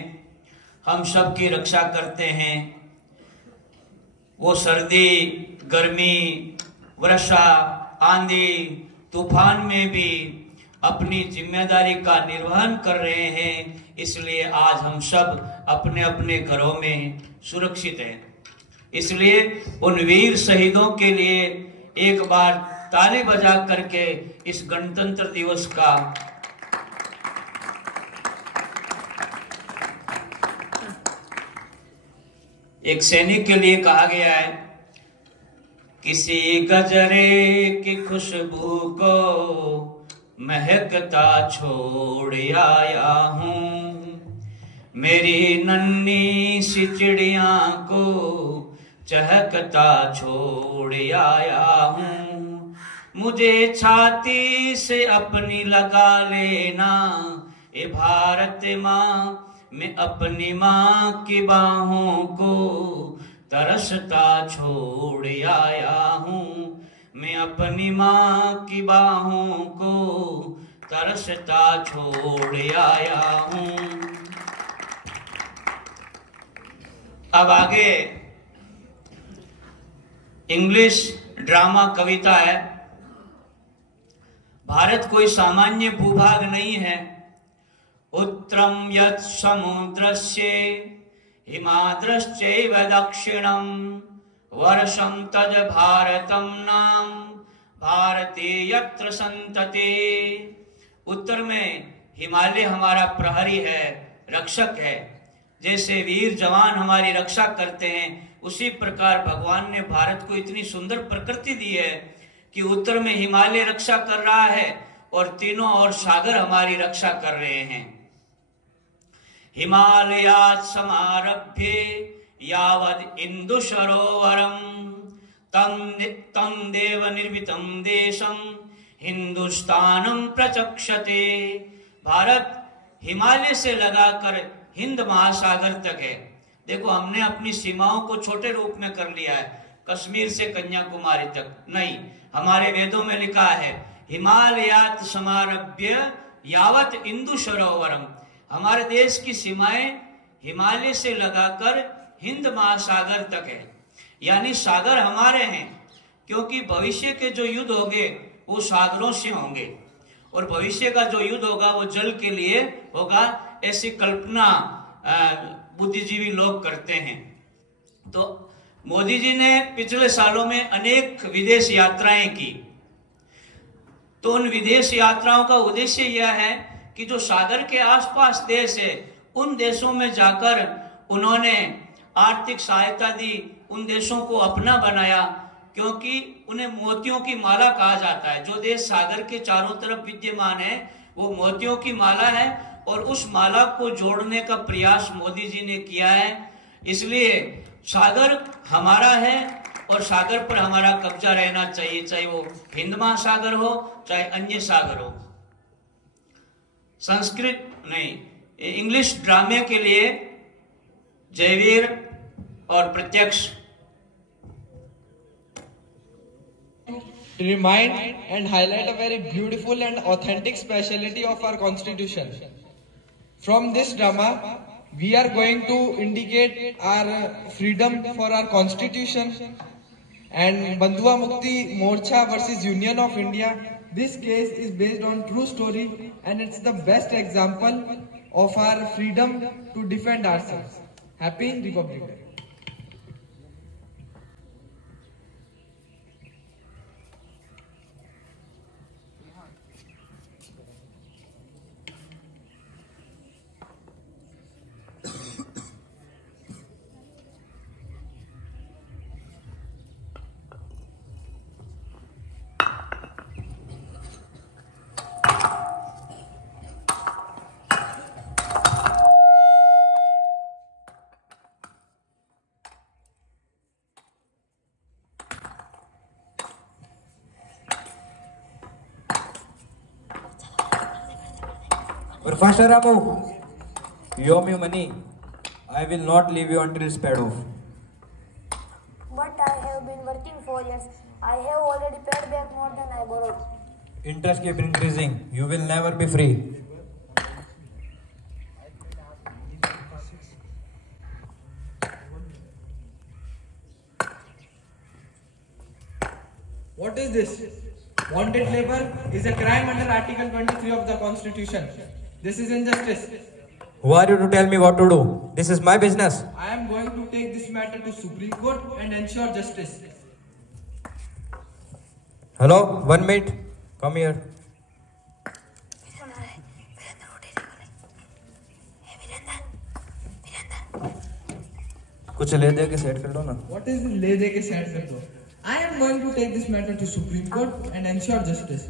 हम सब की रक्षा करते हैं। वो सर्दी, गर्मी, वर्षा, आंधी, तूफान में भी अपनी जिम्मेदारी का निर्वहन कर रहे हैं, इसलिए आज हम सब अपने अपने घरों में सुरक्षित हैं। इसलिए उन वीर शहीदों के लिए एक बार ताली बजा करके इस गणतंत्र दिवस का एक सैनिक के लिए कहा गया है, किसी गजरे की खुशबू को महकता छोड़ आया हूँ, मेरी नन्ही सी चिड़िया को चहकता छोड़ आया हूँ। मुझे छाती से अपनी लगा लेना ए भारत माँ, मैं अपनी माँ की बाहों को तरसता छोड़ आया हूँ। मैं अपनी माँ की बाहों को तरसता छोड़ आया हूँ। अब आगे इंग्लिश ड्रामा कविता है। भारत कोई सामान्य भूभाग नहीं है। उत्तरम यत् समुद्रस्य हिमाद्रश्चैव दक्षिणम वर्षं तद भारतम नाम भारते यत्र संतते। उत्तर में हिमालय हमारा प्रहरी है, रक्षक है। जैसे वीर जवान हमारी रक्षा करते हैं, उसी प्रकार भगवान ने भारत को इतनी सुंदर प्रकृति दी है कि उत्तर में हिमालय रक्षा कर रहा है और तीनों ओर सागर हमारी रक्षा कर रहे हैं। हिमालयात् समारभ्य यावद् इंदु सरोवरम तम देव निर्मितं देशम हिंदुस्तानम प्रचक्षते। भारत हिमालय से लगाकर हिंद महासागर तक है। देखो, हमने अपनी सीमाओं को छोटे रूप में कर लिया है, कश्मीर से कन्याकुमारी तक नहीं। हमारे वेदों में लिखा है हिमालयात् समारभ्य यावत् इंदु सरोवरम। हमारे देश की सीमाएं हिमालय से लगाकर हिंद महासागर तक है, यानी सागर हमारे हैं। क्योंकि भविष्य के जो युद्ध होंगे वो सागरों से होंगे और भविष्य का जो युद्ध होगा वो जल के लिए होगा, ऐसी कल्पना बुद्धिजीवी लोग करते हैं। तो मोदी जी ने पिछले सालों में अनेक विदेश यात्राएं की। तो उन विदेश यात्राओं का उद्देश्य यह है कि जो सागर के आसपास देश है उन देशों में जाकर उन्होंने आर्थिक सहायता दी, उन देशों को अपना बनाया। क्योंकि उन्हें मोतियों की माला कहा जाता है। जो देश सागर के चारों तरफ विद्यमान है वो मोतियों की माला है और उस माला को जोड़ने का प्रयास मोदी जी ने किया है। इसलिए सागर हमारा है और सागर पर हमारा कब्जा रहना चाहिए, चाहे वो हिंद महासागर हो चाहे अन्य सागर हो। संस्कृत नहीं, इंग्लिश ड्रामे के लिए जयवीर और प्रत्यक्ष। Remind and highlight a very beautiful and authentic speciality of our constitution. From this drama, we are going to indicate our freedom for our constitution and Bandhuva Mukti Morcha versus Union of India. This case is based on true story and it's the best example of our freedom to defend ourselves. Happy Republic Day. Faster, Ramu. You owe me money. I will not leave you until it's paid off. But I have been working 4 years. I have already paid back more than I borrowed. Interest keep increasing. You will never be free. What is this? Wanted labor is a crime under Article 23 of the Constitution. This is injustice. Who are you to tell me what to do? This is my business. I am going to take this matter to Supreme Court and ensure justice. Hello, 1 minute. Come here. कुछ ले दे के सेट कर लो ना. What is ले दे के सेट कर दो? I am going to take this matter to Supreme Court and ensure justice.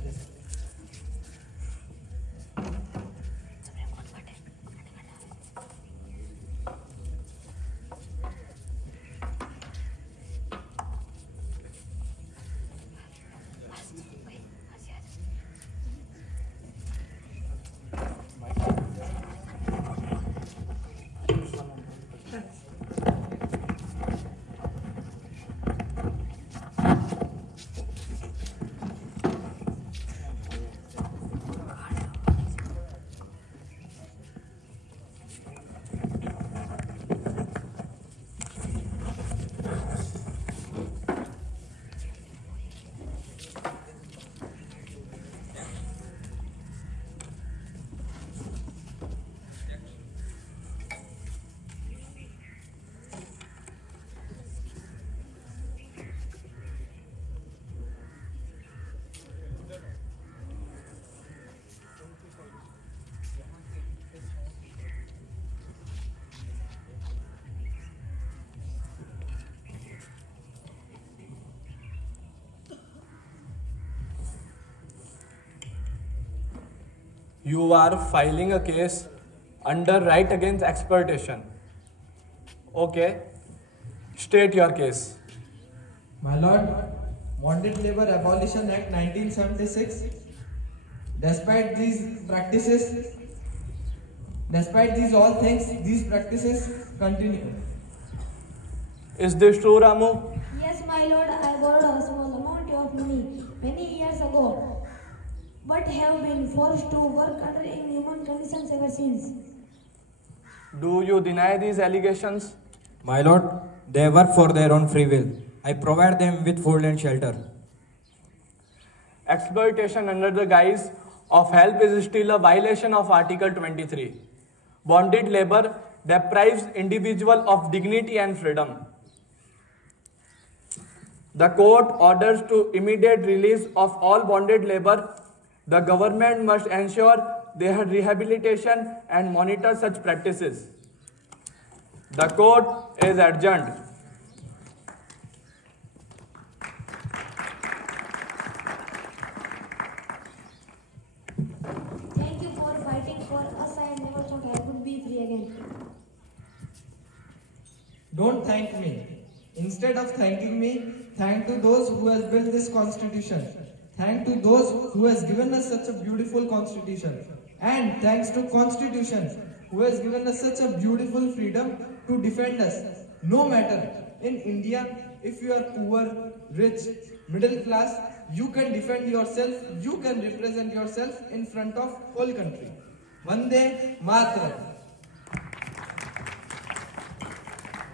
you are filing a case under right against exploitation. Okay, state your case. My lord, Bonded Labor Abolition Act 1976. Despite these all things, these practices continue. Is this true, Ramu? Yes, my lord, I borrowed a small amount of money many years ago, but have been forced to work under inhuman conditions ever since. Do you deny these allegations? My lord, they work for their own free will. I provide them with food and shelter. Exploitation under the guise of help is still a violation of Article 23. Bonded labor deprives individual of dignity and freedom. The court orders to immediate release of all bonded labor. The government must ensure their rehabilitation and monitor such practices. The court is adjourned. Thank you for fighting for us. I never thought I would be free again. Don't thank me. Instead of thanking me, thank to those who has built this constitution. Thank to those who has given us such a beautiful constitution. And thanks to Constitution who has given us such a beautiful freedom to defend us. No matter in India, if you are poor, rich, middle class, you can defend yourself, you can represent yourself in front of whole country. Vande Mataram.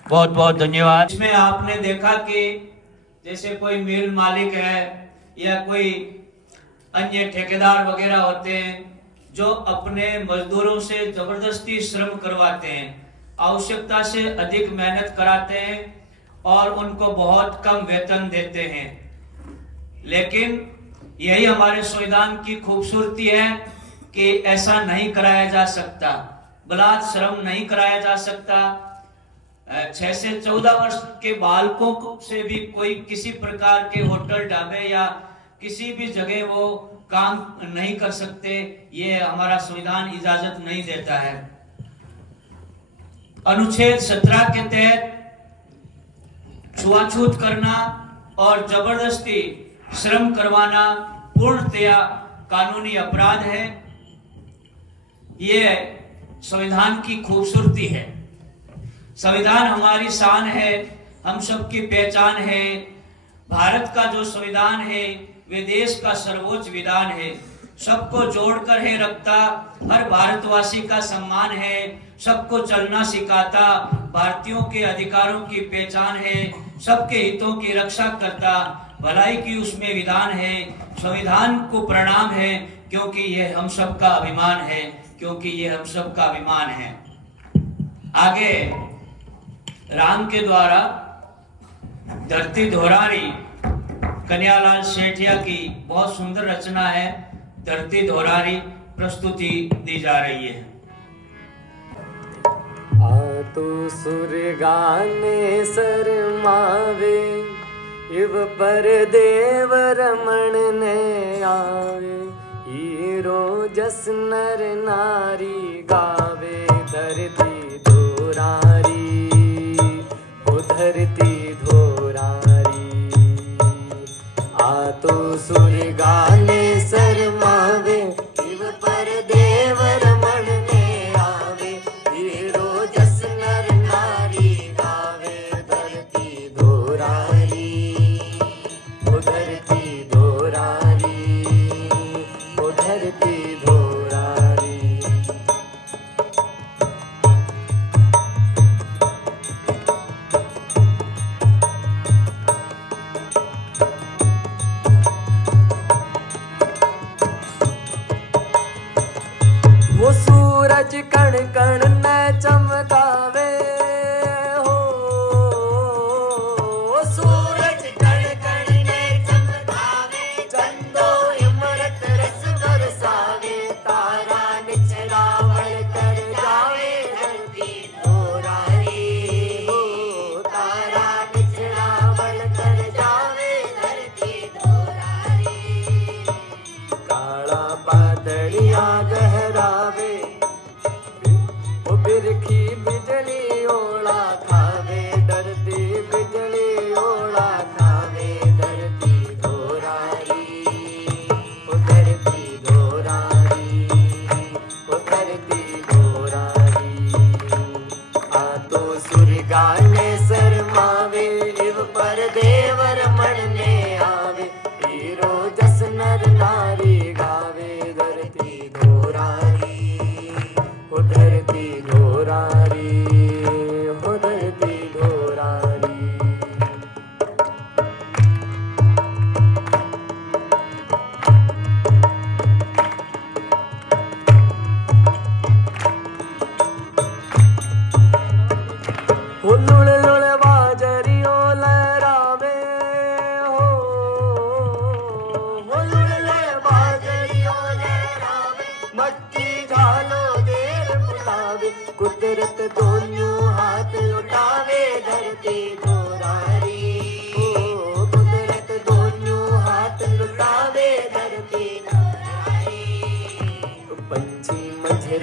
बहुत बहुत धन्यवाद। इसमें आपने देखा कि जैसे कोई मिल मालिक है या कोई अन्य ठेकेदार वगैरह होते हैं जो अपने मजदूरों से जबरदस्ती श्रम करवाते हैं, आवश्यकता से अधिक मेहनत कराते हैं और उनको बहुत कम वेतन देते हैं। लेकिन यही हमारे संविधान की खूबसूरती है कि ऐसा नहीं कराया जा सकता, बलात् श्रम नहीं कराया जा सकता। 6 से 14 वर्ष के बालकों से भी कोई किसी प्रकार के होटल ढाबे या किसी भी जगह वो काम नहीं कर सकते, ये हमारा संविधान इजाजत नहीं देता है। अनुच्छेद 17 के तहत छुआछूत करना और जबरदस्ती श्रम करवाना पूर्णतया कानूनी अपराध है। ये संविधान की खूबसूरती है। संविधान हमारी शान है, हम सबकी पहचान है। भारत का जो संविधान है वे देश का सर्वोच्च विधान है, सबको जोड़कर है रखता, हर भारतवासी का सम्मान है, सबको चलना सिखाता, भारतीयों के अधिकारों की पहचान है, सबके हितों की रक्षा करता, भलाई की उसमें विधान है। संविधान को प्रणाम है क्योंकि ये हम सबका अभिमान है, क्योंकि ये हम सबका अभिमान है। आगे राम के द्वारा धरती धोरारी कन्यालाल सेठिया की बहुत सुंदर रचना है, धरती धोरारी प्रस्तुति दी जा रही है। तो सुर गाने शर्मावे इव पर देव रमण ने आवे, हीरो जस नर नारी गावे धरती धोरारी, ओ धरती धोरारी। आ तो सुर गाने शर्मावे इव पर देव रमण ने आवे, हीरो जस नर नारी गावे धरती धोरारी, ओ धरती धोरारी, ओ धरती धोरारी।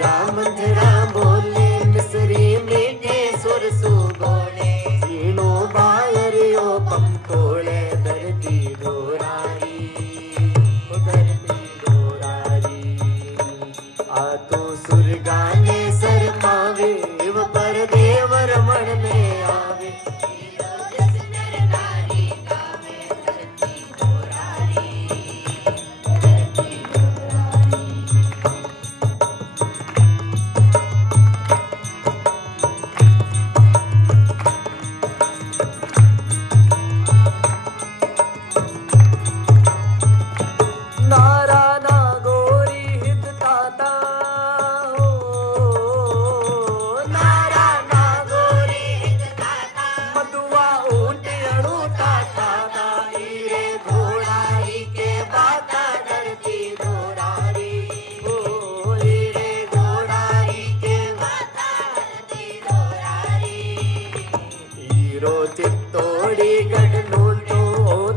मंजरा मंजरा बोले मिसरी मीठे सुर सुगोले सीनो बालरियो पम तोड़े धरती दोरारी आ तो सुर गाने सर पावे व पर देव रमण में आवे जिस नर नारी गावे धरती दोरारी नारा ना गोरी हित ताता हो नारा ना गोरी हित ताता मधुआ ऊंट अड़ू ताता हीरे घोड़ाई के बाता धरती दोरारी हो हीरे घोड़ाई के बाता धरती दोरारी हीरो चित्तौड़ी गढ़ लूटो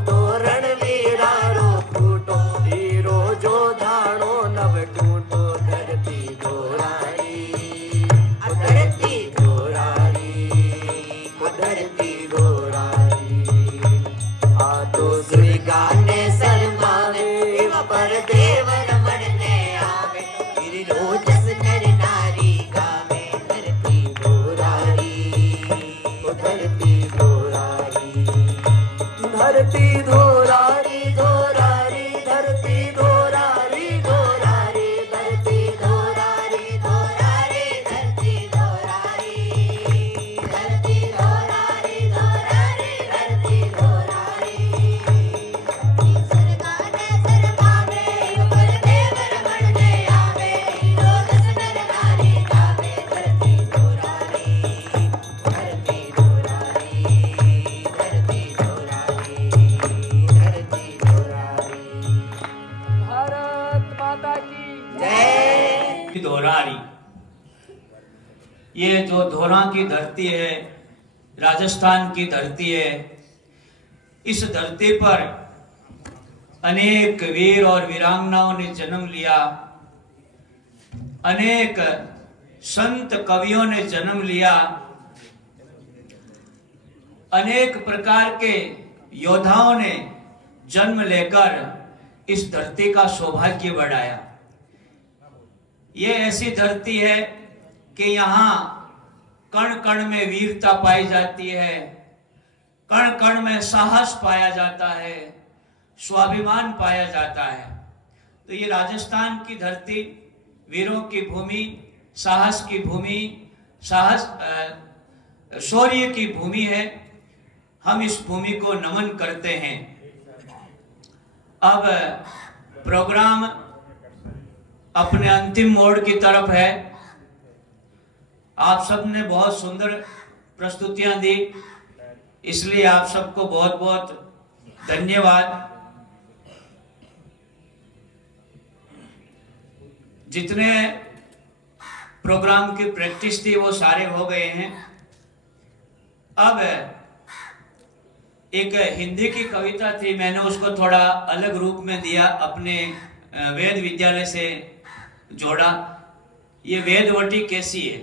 तो रणवीरा रो फूटो हीरो जो धाणो नव टूटो धरती दोरारी धरती दोरारी धरती दोरारी आ तो सुर गाने शर्मावे पर देव रमण ने आवे गिरिलो जस नर नारी गावे धरती दोरारी धरती दोरारी धरती दोरारी दोरारी धरती दोरारी दोरारी धरती दोरारी दोरारी धरती दोरारी धरती दोरारी दोरारी धरती दोरारी सर गाने सर पावे पर देव रमण ने आवे हीरो दस नर नारी गावे धरती दोरारी धरती दोरारी धरती दोरारी धरती दोरारी भारत माता की जय। दोरारी, ये जो धोरा की धरती है, राजस्थान की धरती है, इस धरती पर अनेक वीर और वीरांगनाओं ने जन्म लिया, अनेक संत कवियों ने जन्म लिया, अनेक प्रकार के योद्धाओं ने जन्म लेकर इस धरती का सौभाग्य बढ़ाया। ये ऐसी धरती है कि यहाँ कण कण में वीरता पाई जाती है, कण कण में साहस पाया जाता है, स्वाभिमान पाया जाता है। तो ये राजस्थान की धरती वीरों की भूमि, साहस की भूमि, शौर्य की भूमि है। हम इस भूमि को नमन करते हैं। अब प्रोग्राम अपने अंतिम मोड़ की तरफ है। आप सबने बहुत सुंदर प्रस्तुतियां दी, इसलिए आप सबको बहुत बहुत धन्यवाद। जितने प्रोग्राम की प्रैक्टिस थी वो सारे हो गए हैं। अब एक हिंदी की कविता थी, मैंने उसको थोड़ा अलग रूप में दिया, अपने वेद विद्यालय से जोड़ा। ये वेदवटी कैसी है,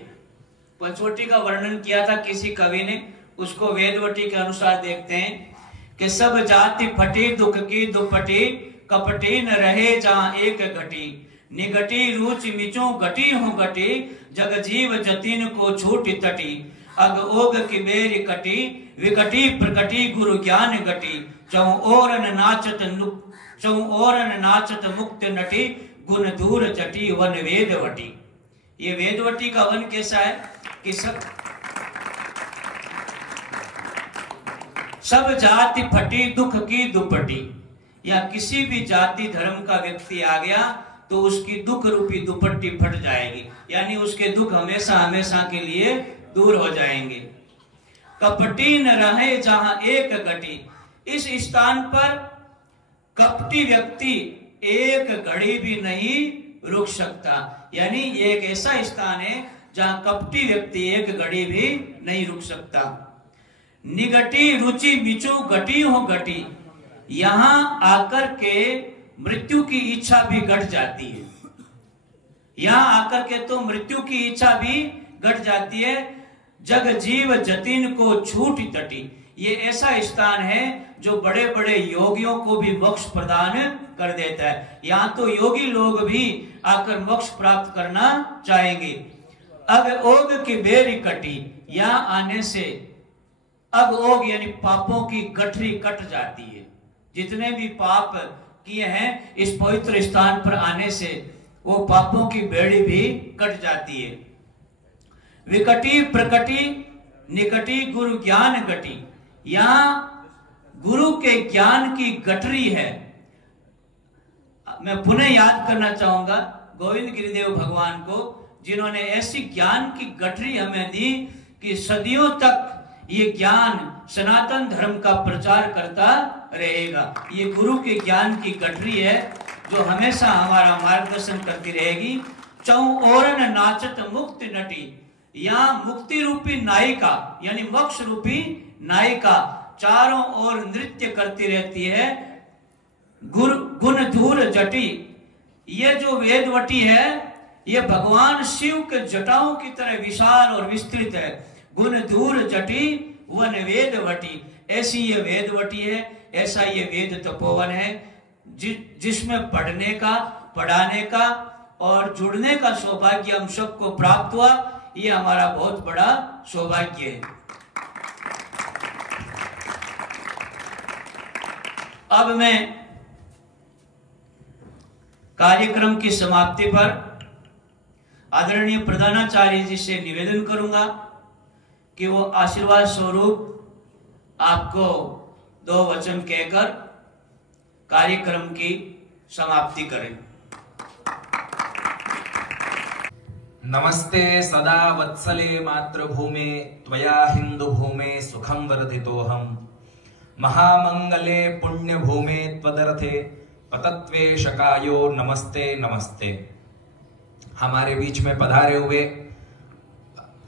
पंचवटी का वर्णन किया था किसी कवि ने, उसको वेदवटी के अनुसार देखते हैं कि सब जाति फटी दुख की दुपटी, कपटी न रहे जहां एक घटी, निगटी रुचि मिचो घटी हो घटी, जग जीव जतिन को छूटी तटी, अग ओग की बेरी कटी, विकटी प्रकटी गुरु ज्ञान गटी, चौ ओरन नाचत मुक्त नटी, गुण दूर जटी वन वेदवटी। ये वेदवटी का वन कैसा है कि सब जाति फटी दुख की दुपटी, या किसी भी जाति धर्म का व्यक्ति आ गया तो उसकी दुख रूपी दुपट्टी फट जाएगी, यानी उसके दुख हमेशा हमेशा के लिए दूर हो जाएंगे। कपटी न रहे जहां एक घटी, इस स्थान पर कपटी व्यक्ति एक घड़ी भी नहीं रुक सकता, यानी ये एक ऐसा स्थान है जहां कपटी व्यक्ति एक घड़ी भी नहीं रुक सकता। निगटी रुचि मिचु घटी हो घटी, यहां आकर के मृत्यु की इच्छा भी घट जाती है। यहाँ आकर के तो मृत्यु की इच्छा भी घट जाती है। जग जीव जतिन को छूटी तटी, ये ऐसा स्थान है जो बड़े बड़े योगियों को भी मोक्ष प्रदान कर देता है। यहाँ तो योगी लोग भी आकर मोक्ष प्राप्त करना चाहेंगे। अग ओग की बेरी कटी, यहाँ आने से अग ओग यानी पापों की गठरी कट जाती है। जितने भी पाप किए हैं इस पवित्र स्थान पर आने से वो पापों की बेड़ी भी कट जाती है। विकटी प्रकटी निकटी गुरु ज्ञान गटी, यहाँ गुरु के ज्ञान की गठरी है। मैं पुनः याद करना चाहूंगा गोविंद गिरिदेव भगवान को, जिन्होंने ऐसी ज्ञान की गठरी हमें दी कि सदियों तक ये ज्ञान सनातन धर्म का प्रचार करता रहेगा। ये गुरु के ज्ञान की गठरी है जो हमेशा हमारा मार्गदर्शन करती रहेगी। चौ ओरन नाचत मुक्ति नटी, यहाँ मुक्ति रूपी नायिका यानी मोक्ष रूपी नायिका चारों ओर नृत्य करती रहती है। गुण धूर जटी, ये जो वेदवटी है ये भगवान शिव के जटाओं की तरह विशाल और विस्तृत है। गुण धूर जटी वन वेदवटी, ऐसी ये वेदवटी है, ऐसा ये वेद तपोवन है जिसमें पढ़ने का, पढ़ाने का और जुड़ने का सौभाग्य हम सबको प्राप्त हुआ। ये हमारा बहुत बड़ा सौभाग्य है। अब मैं कार्यक्रम की समाप्ति पर आदरणीय प्रधानाचार्य जी से निवेदन करूंगा कि वो आशीर्वाद स्वरूप आपको 2 वचन कहकर कार्यक्रम की समाप्ति करें। नमस्ते सदा वत्सले मातृभूमे त्वया हिंदु भूमे सुखम वर्धितोहम, महामंगले पुण्य भूमे त्वदर्थे पतत्वे शकायो नमस्ते नमस्ते। हमारे बीच में पधारे हुए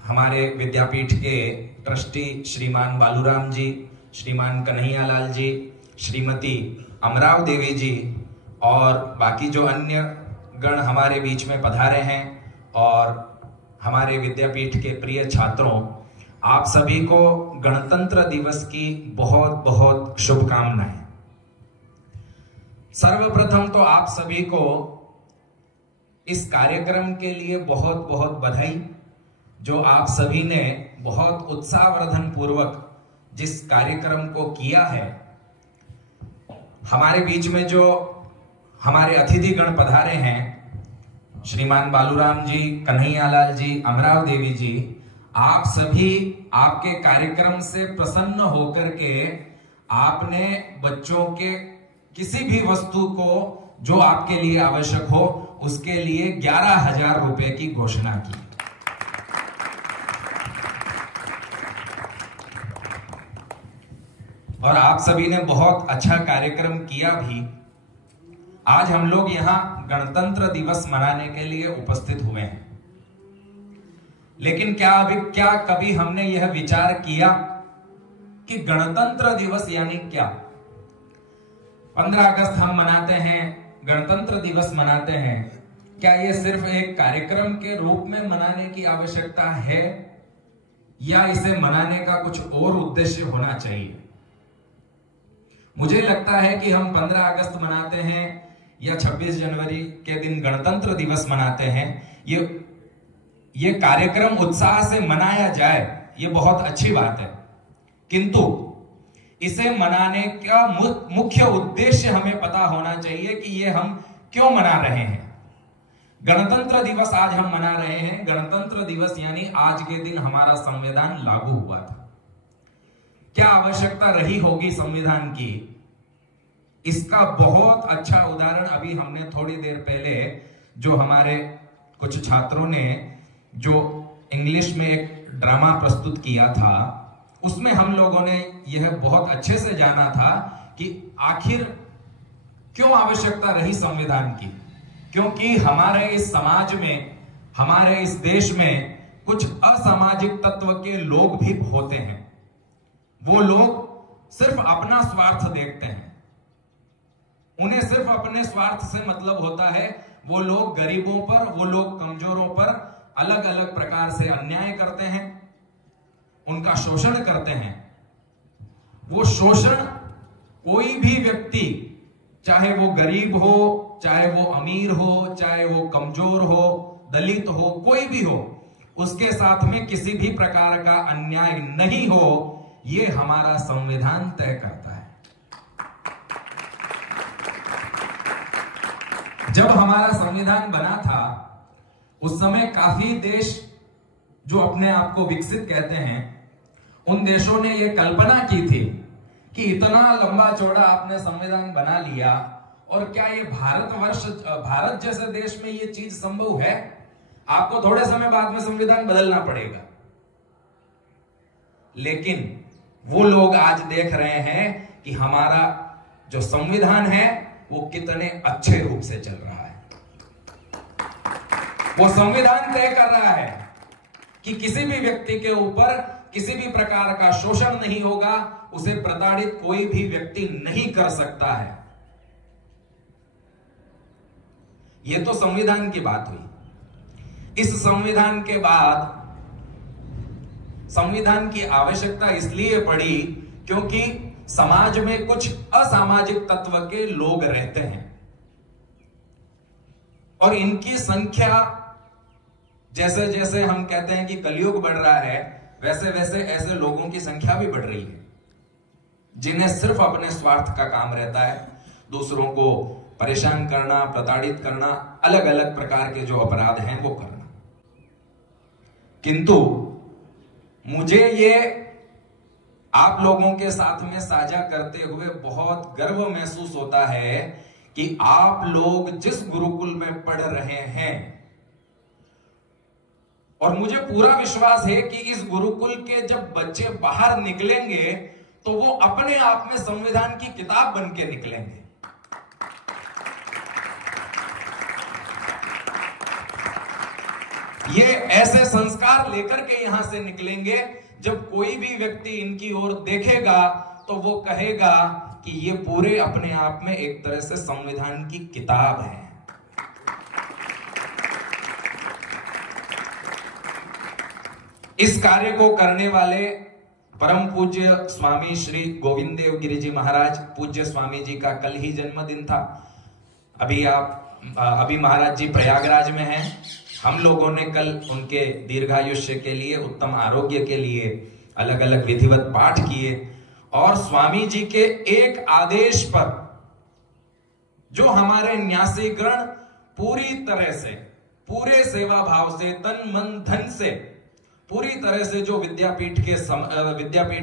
हमारे विद्यापीठ के ट्रस्टी श्रीमान बालूराम जी, श्रीमान कन्हैयालाल जी, श्रीमती अमराव देवी जी और बाकी जो अन्य गण हमारे बीच में पधारे हैं और हमारे विद्यापीठ के प्रिय छात्रों, आप सभी को गणतंत्र दिवस की बहुत बहुत शुभकामनाएं। सर्वप्रथम तो आप सभी को इस कार्यक्रम के लिए बहुत बहुत बधाई, जो आप सभी ने बहुत उत्साहवर्धन पूर्वक जिस कार्यक्रम को किया है। हमारे बीच में जो हमारे अतिथिगण पधारे हैं, श्रीमान बालूराम जी, कन्हैयालाल जी, अमराव देवी जी, आप सभी आपके कार्यक्रम से प्रसन्न होकर के आपने बच्चों के किसी भी वस्तु को जो आपके लिए आवश्यक हो उसके लिए 11,000 रुपए की घोषणा की। और आप सभी ने बहुत अच्छा कार्यक्रम किया भी। आज हम लोग यहाँ गणतंत्र दिवस मनाने के लिए उपस्थित हुए हैं, लेकिन क्या कभी हमने यह विचार किया कि गणतंत्र दिवस यानी क्या? 15 अगस्त हम मनाते हैं, गणतंत्र दिवस मनाते हैं, क्या ये सिर्फ एक कार्यक्रम के रूप में मनाने की आवश्यकता है या इसे मनाने का कुछ और उद्देश्य होना चाहिए? मुझे लगता है कि हम 15 अगस्त मनाते हैं या 26 जनवरी के दिन गणतंत्र दिवस मनाते हैं, ये कार्यक्रम उत्साह से मनाया जाए, ये बहुत अच्छी बात है, किंतु इसे मनाने का मुख्य उद्देश्य हमें पता होना चाहिए कि ये हम क्यों मना रहे हैं। गणतंत्र दिवस आज हम मना रहे हैं, गणतंत्र दिवस यानी आज के दिन हमारा संविधान लागू हुआ था। क्या आवश्यकता रही होगी संविधान की, इसका बहुत अच्छा उदाहरण अभी हमने थोड़ी देर पहले जो हमारे कुछ छात्रों ने जो इंग्लिश में एक ड्रामा प्रस्तुत किया था, उसमें हम लोगों ने यह बहुत अच्छे से जाना था कि आखिर क्यों आवश्यकता रही संविधान की। क्योंकि हमारे इस समाज में, हमारे इस देश में कुछ असामाजिक तत्व के लोग भी होते हैं। वो लोग सिर्फ अपना स्वार्थ देखते हैं, उन्हें सिर्फ अपने स्वार्थ से मतलब होता है, वो लोग गरीबों पर, वो लोग कमजोरों पर अलग अलग प्रकार से अन्याय करते हैं, उनका शोषण करते हैं। वो शोषण कोई भी व्यक्ति, चाहे वो गरीब हो, चाहे वो अमीर हो, चाहे वो कमजोर हो, दलित हो, कोई भी हो, उसके साथ में किसी भी प्रकार का अन्याय नहीं हो, ये हमारा संविधान तय करता है। जब हमारा संविधान बना था उस समय काफी देश जो अपने आप को विकसित कहते हैं, उन देशों ने यह कल्पना की थी कि इतना लंबा चौड़ा आपने संविधान बना लिया, और क्या ये भारत जैसे देश में ये चीज संभव है? आपको थोड़े समय बाद में संविधान बदलना पड़ेगा। लेकिन वो लोग आज देख रहे हैं कि हमारा जो संविधान है वो कितने अच्छे रूप से चल रहा है। वो संविधान तय कर रहा है कि किसी भी व्यक्ति के ऊपर किसी भी प्रकार का शोषण नहीं होगा, उसे प्रताड़ित कोई भी व्यक्ति नहीं कर सकता है। यह तो संविधान की बात हुई। इस संविधान के बाद संविधान की आवश्यकता इसलिए पड़ी क्योंकि समाज में कुछ असामाजिक तत्व के लोग रहते हैं और इनकी संख्या, जैसे जैसे हम कहते हैं कि कलयुग बढ़ रहा है, वैसे वैसे ऐसे लोगों की संख्या भी बढ़ रही है जिन्हें सिर्फ अपने स्वार्थ का काम रहता है, दूसरों को परेशान करना, प्रताड़ित करना, अलग अलग प्रकार के जो अपराध हैं वो करना। किंतु मुझे ये आप लोगों के साथ में साझा करते हुए बहुत गर्व महसूस होता है कि आप लोग जिस गुरुकुल में पढ़ रहे हैं, और मुझे पूरा विश्वास है कि इस गुरुकुल के जब बच्चे बाहर निकलेंगे तो वो अपने आप में संविधान की किताब बन के निकलेंगे। ये ऐसे संस्कार लेकर के यहां से निकलेंगे, जब कोई भी व्यक्ति इनकी ओर देखेगा तो वो कहेगा कि ये पूरे अपने आप में एक तरह से संविधान की किताब है। इस कार्य को करने वाले परम पूज्य स्वामी श्री गोविंद देव गिरि जी महाराज, पूज्य स्वामी जी का कल ही जन्मदिन था। अभी महाराज जी प्रयागराज में हैं। हम लोगों ने कल उनके दीर्घायुष्य के लिए, उत्तम आरोग्य के लिए अलग अलग विधिवत पाठ किए, और स्वामी जी के एक आदेश पर जो हमारे न्यासीगण पूरी तरह से, पूरे सेवा भाव से, तन मन धन से, पूरी तरह से जो विद्यापीठ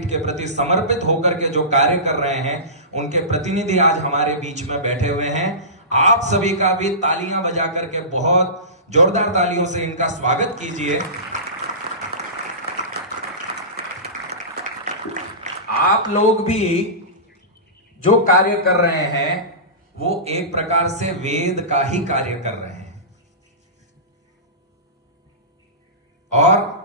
के प्रति समर्पित होकर के जो कार्य कर रहे हैं, उनके प्रतिनिधि आज हमारे बीच में बैठे हुए हैं। आप सभी का भी तालियां बजा करके बहुत जोरदार तालियों से इनका स्वागत कीजिए। आप लोग भी जो कार्य कर रहे हैं वो एक प्रकार से वेद का ही कार्य कर रहे हैं, और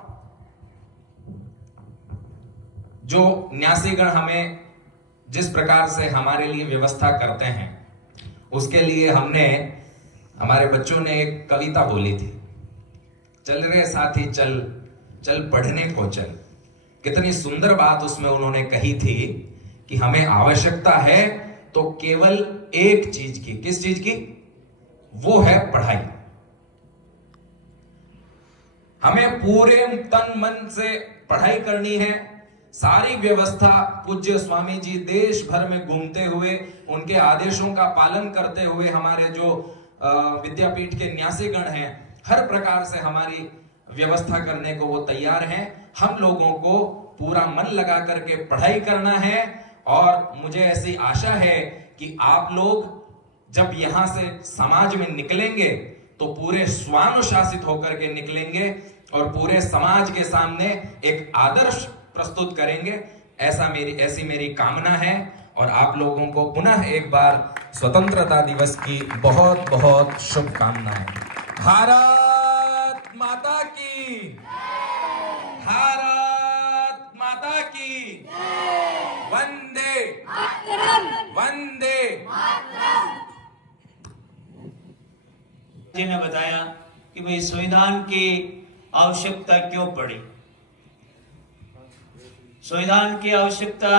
जो न्यासीगण हमें जिस प्रकार से हमारे लिए व्यवस्था करते हैं, उसके लिए हमारे बच्चों ने एक कविता बोली थी, चल रे साथी चल, चल पढ़ने को चल। कितनी सुंदर बात उसमें उन्होंने कही थी कि हमें आवश्यकता है तो केवल एक चीज की। किस चीज की? वो है पढ़ाई। हमें पूरे तन मन से पढ़ाई करनी है। सारी व्यवस्था पूज्य स्वामी जी देश भर में घूमते हुए, उनके आदेशों का पालन करते हुए, हमारे जो विद्यापीठ के न्यासीगण हैं, हर प्रकार से हमारी व्यवस्था करने को वो तैयार हैं। हम लोगों को पूरा मन लगा करके पढ़ाई करना है, और मुझे ऐसी आशा है कि आप लोग जब यहां से समाज में निकलेंगे तो पूरे स्वानुशासित होकर के निकलेंगे और पूरे समाज के सामने एक आदर्श प्रस्तुत करेंगे। ऐसी मेरी कामना है, और आप लोगों को पुनः एक बार स्वतंत्रता दिवस की बहुत बहुत शुभकामनाएं। भारत माता की, भारत माता की, वंदे वंदे। जी ने बताया कि भाई संविधान की आवश्यकता क्यों पड़ी। संविधान की आवश्यकता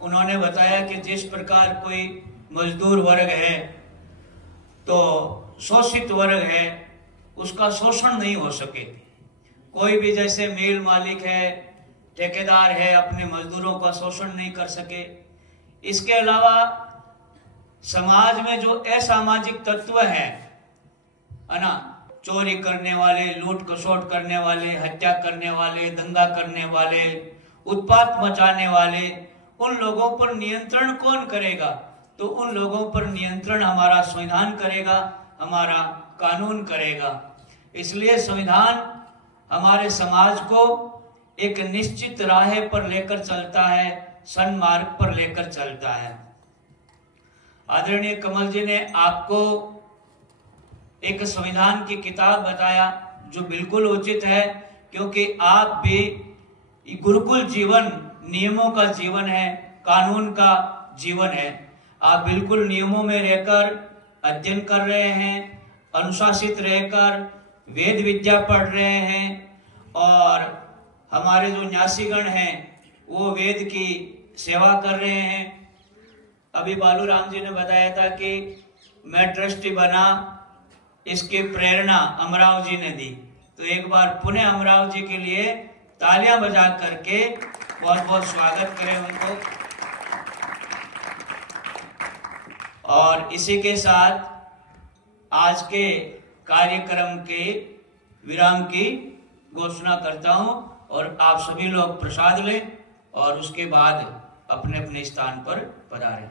उन्होंने बताया कि जिस प्रकार कोई मजदूर वर्ग है तो शोषित वर्ग है, उसका शोषण नहीं हो सके। कोई भी जैसे मिल मालिक है, ठेकेदार है, अपने मजदूरों का शोषण नहीं कर सके। इसके अलावा समाज में जो असामाजिक तत्व है ना, चोरी करने वाले, लूट खसोट करने वाले, हत्या करने वाले, दंगा करने वाले, उत्पात मचाने वाले, उन लोगों पर नियंत्रण कौन करेगा? तो उन लोगों पर नियंत्रण हमारा संविधान करेगा, हमारा कानून करेगा। इसलिए संविधान हमारे समाज को एक निश्चित राह पर लेकर चलता है, सन्मार्ग पर लेकर चलता है। आदरणीय कमल जी ने आपको एक संविधान की किताब बताया जो बिल्कुल उचित है, क्योंकि आप भी गुरुकुल जीवन नियमों का जीवन है, कानून का जीवन है। आप बिल्कुल नियमों में रहकर अध्ययन कर रहे हैं, अनुशासित रहकर वेद विद्या पढ़ रहे हैं, और हमारे जो न्यासीगण हैं वो वेद की सेवा कर रहे हैं। अभी बालू राम जी ने बताया था कि मैं ट्रस्टी बना, इसकी प्रेरणा अमराव जी ने दी। तो एक बार पुनः अमराव जी के लिए तालियां बजा करके बहुत बहुत स्वागत करें उनको। और इसी के साथ आज के कार्यक्रम के विराम की घोषणा करता हूं, और आप सभी लोग प्रसाद लें और उसके बाद अपने अपने स्थान पर पधारें।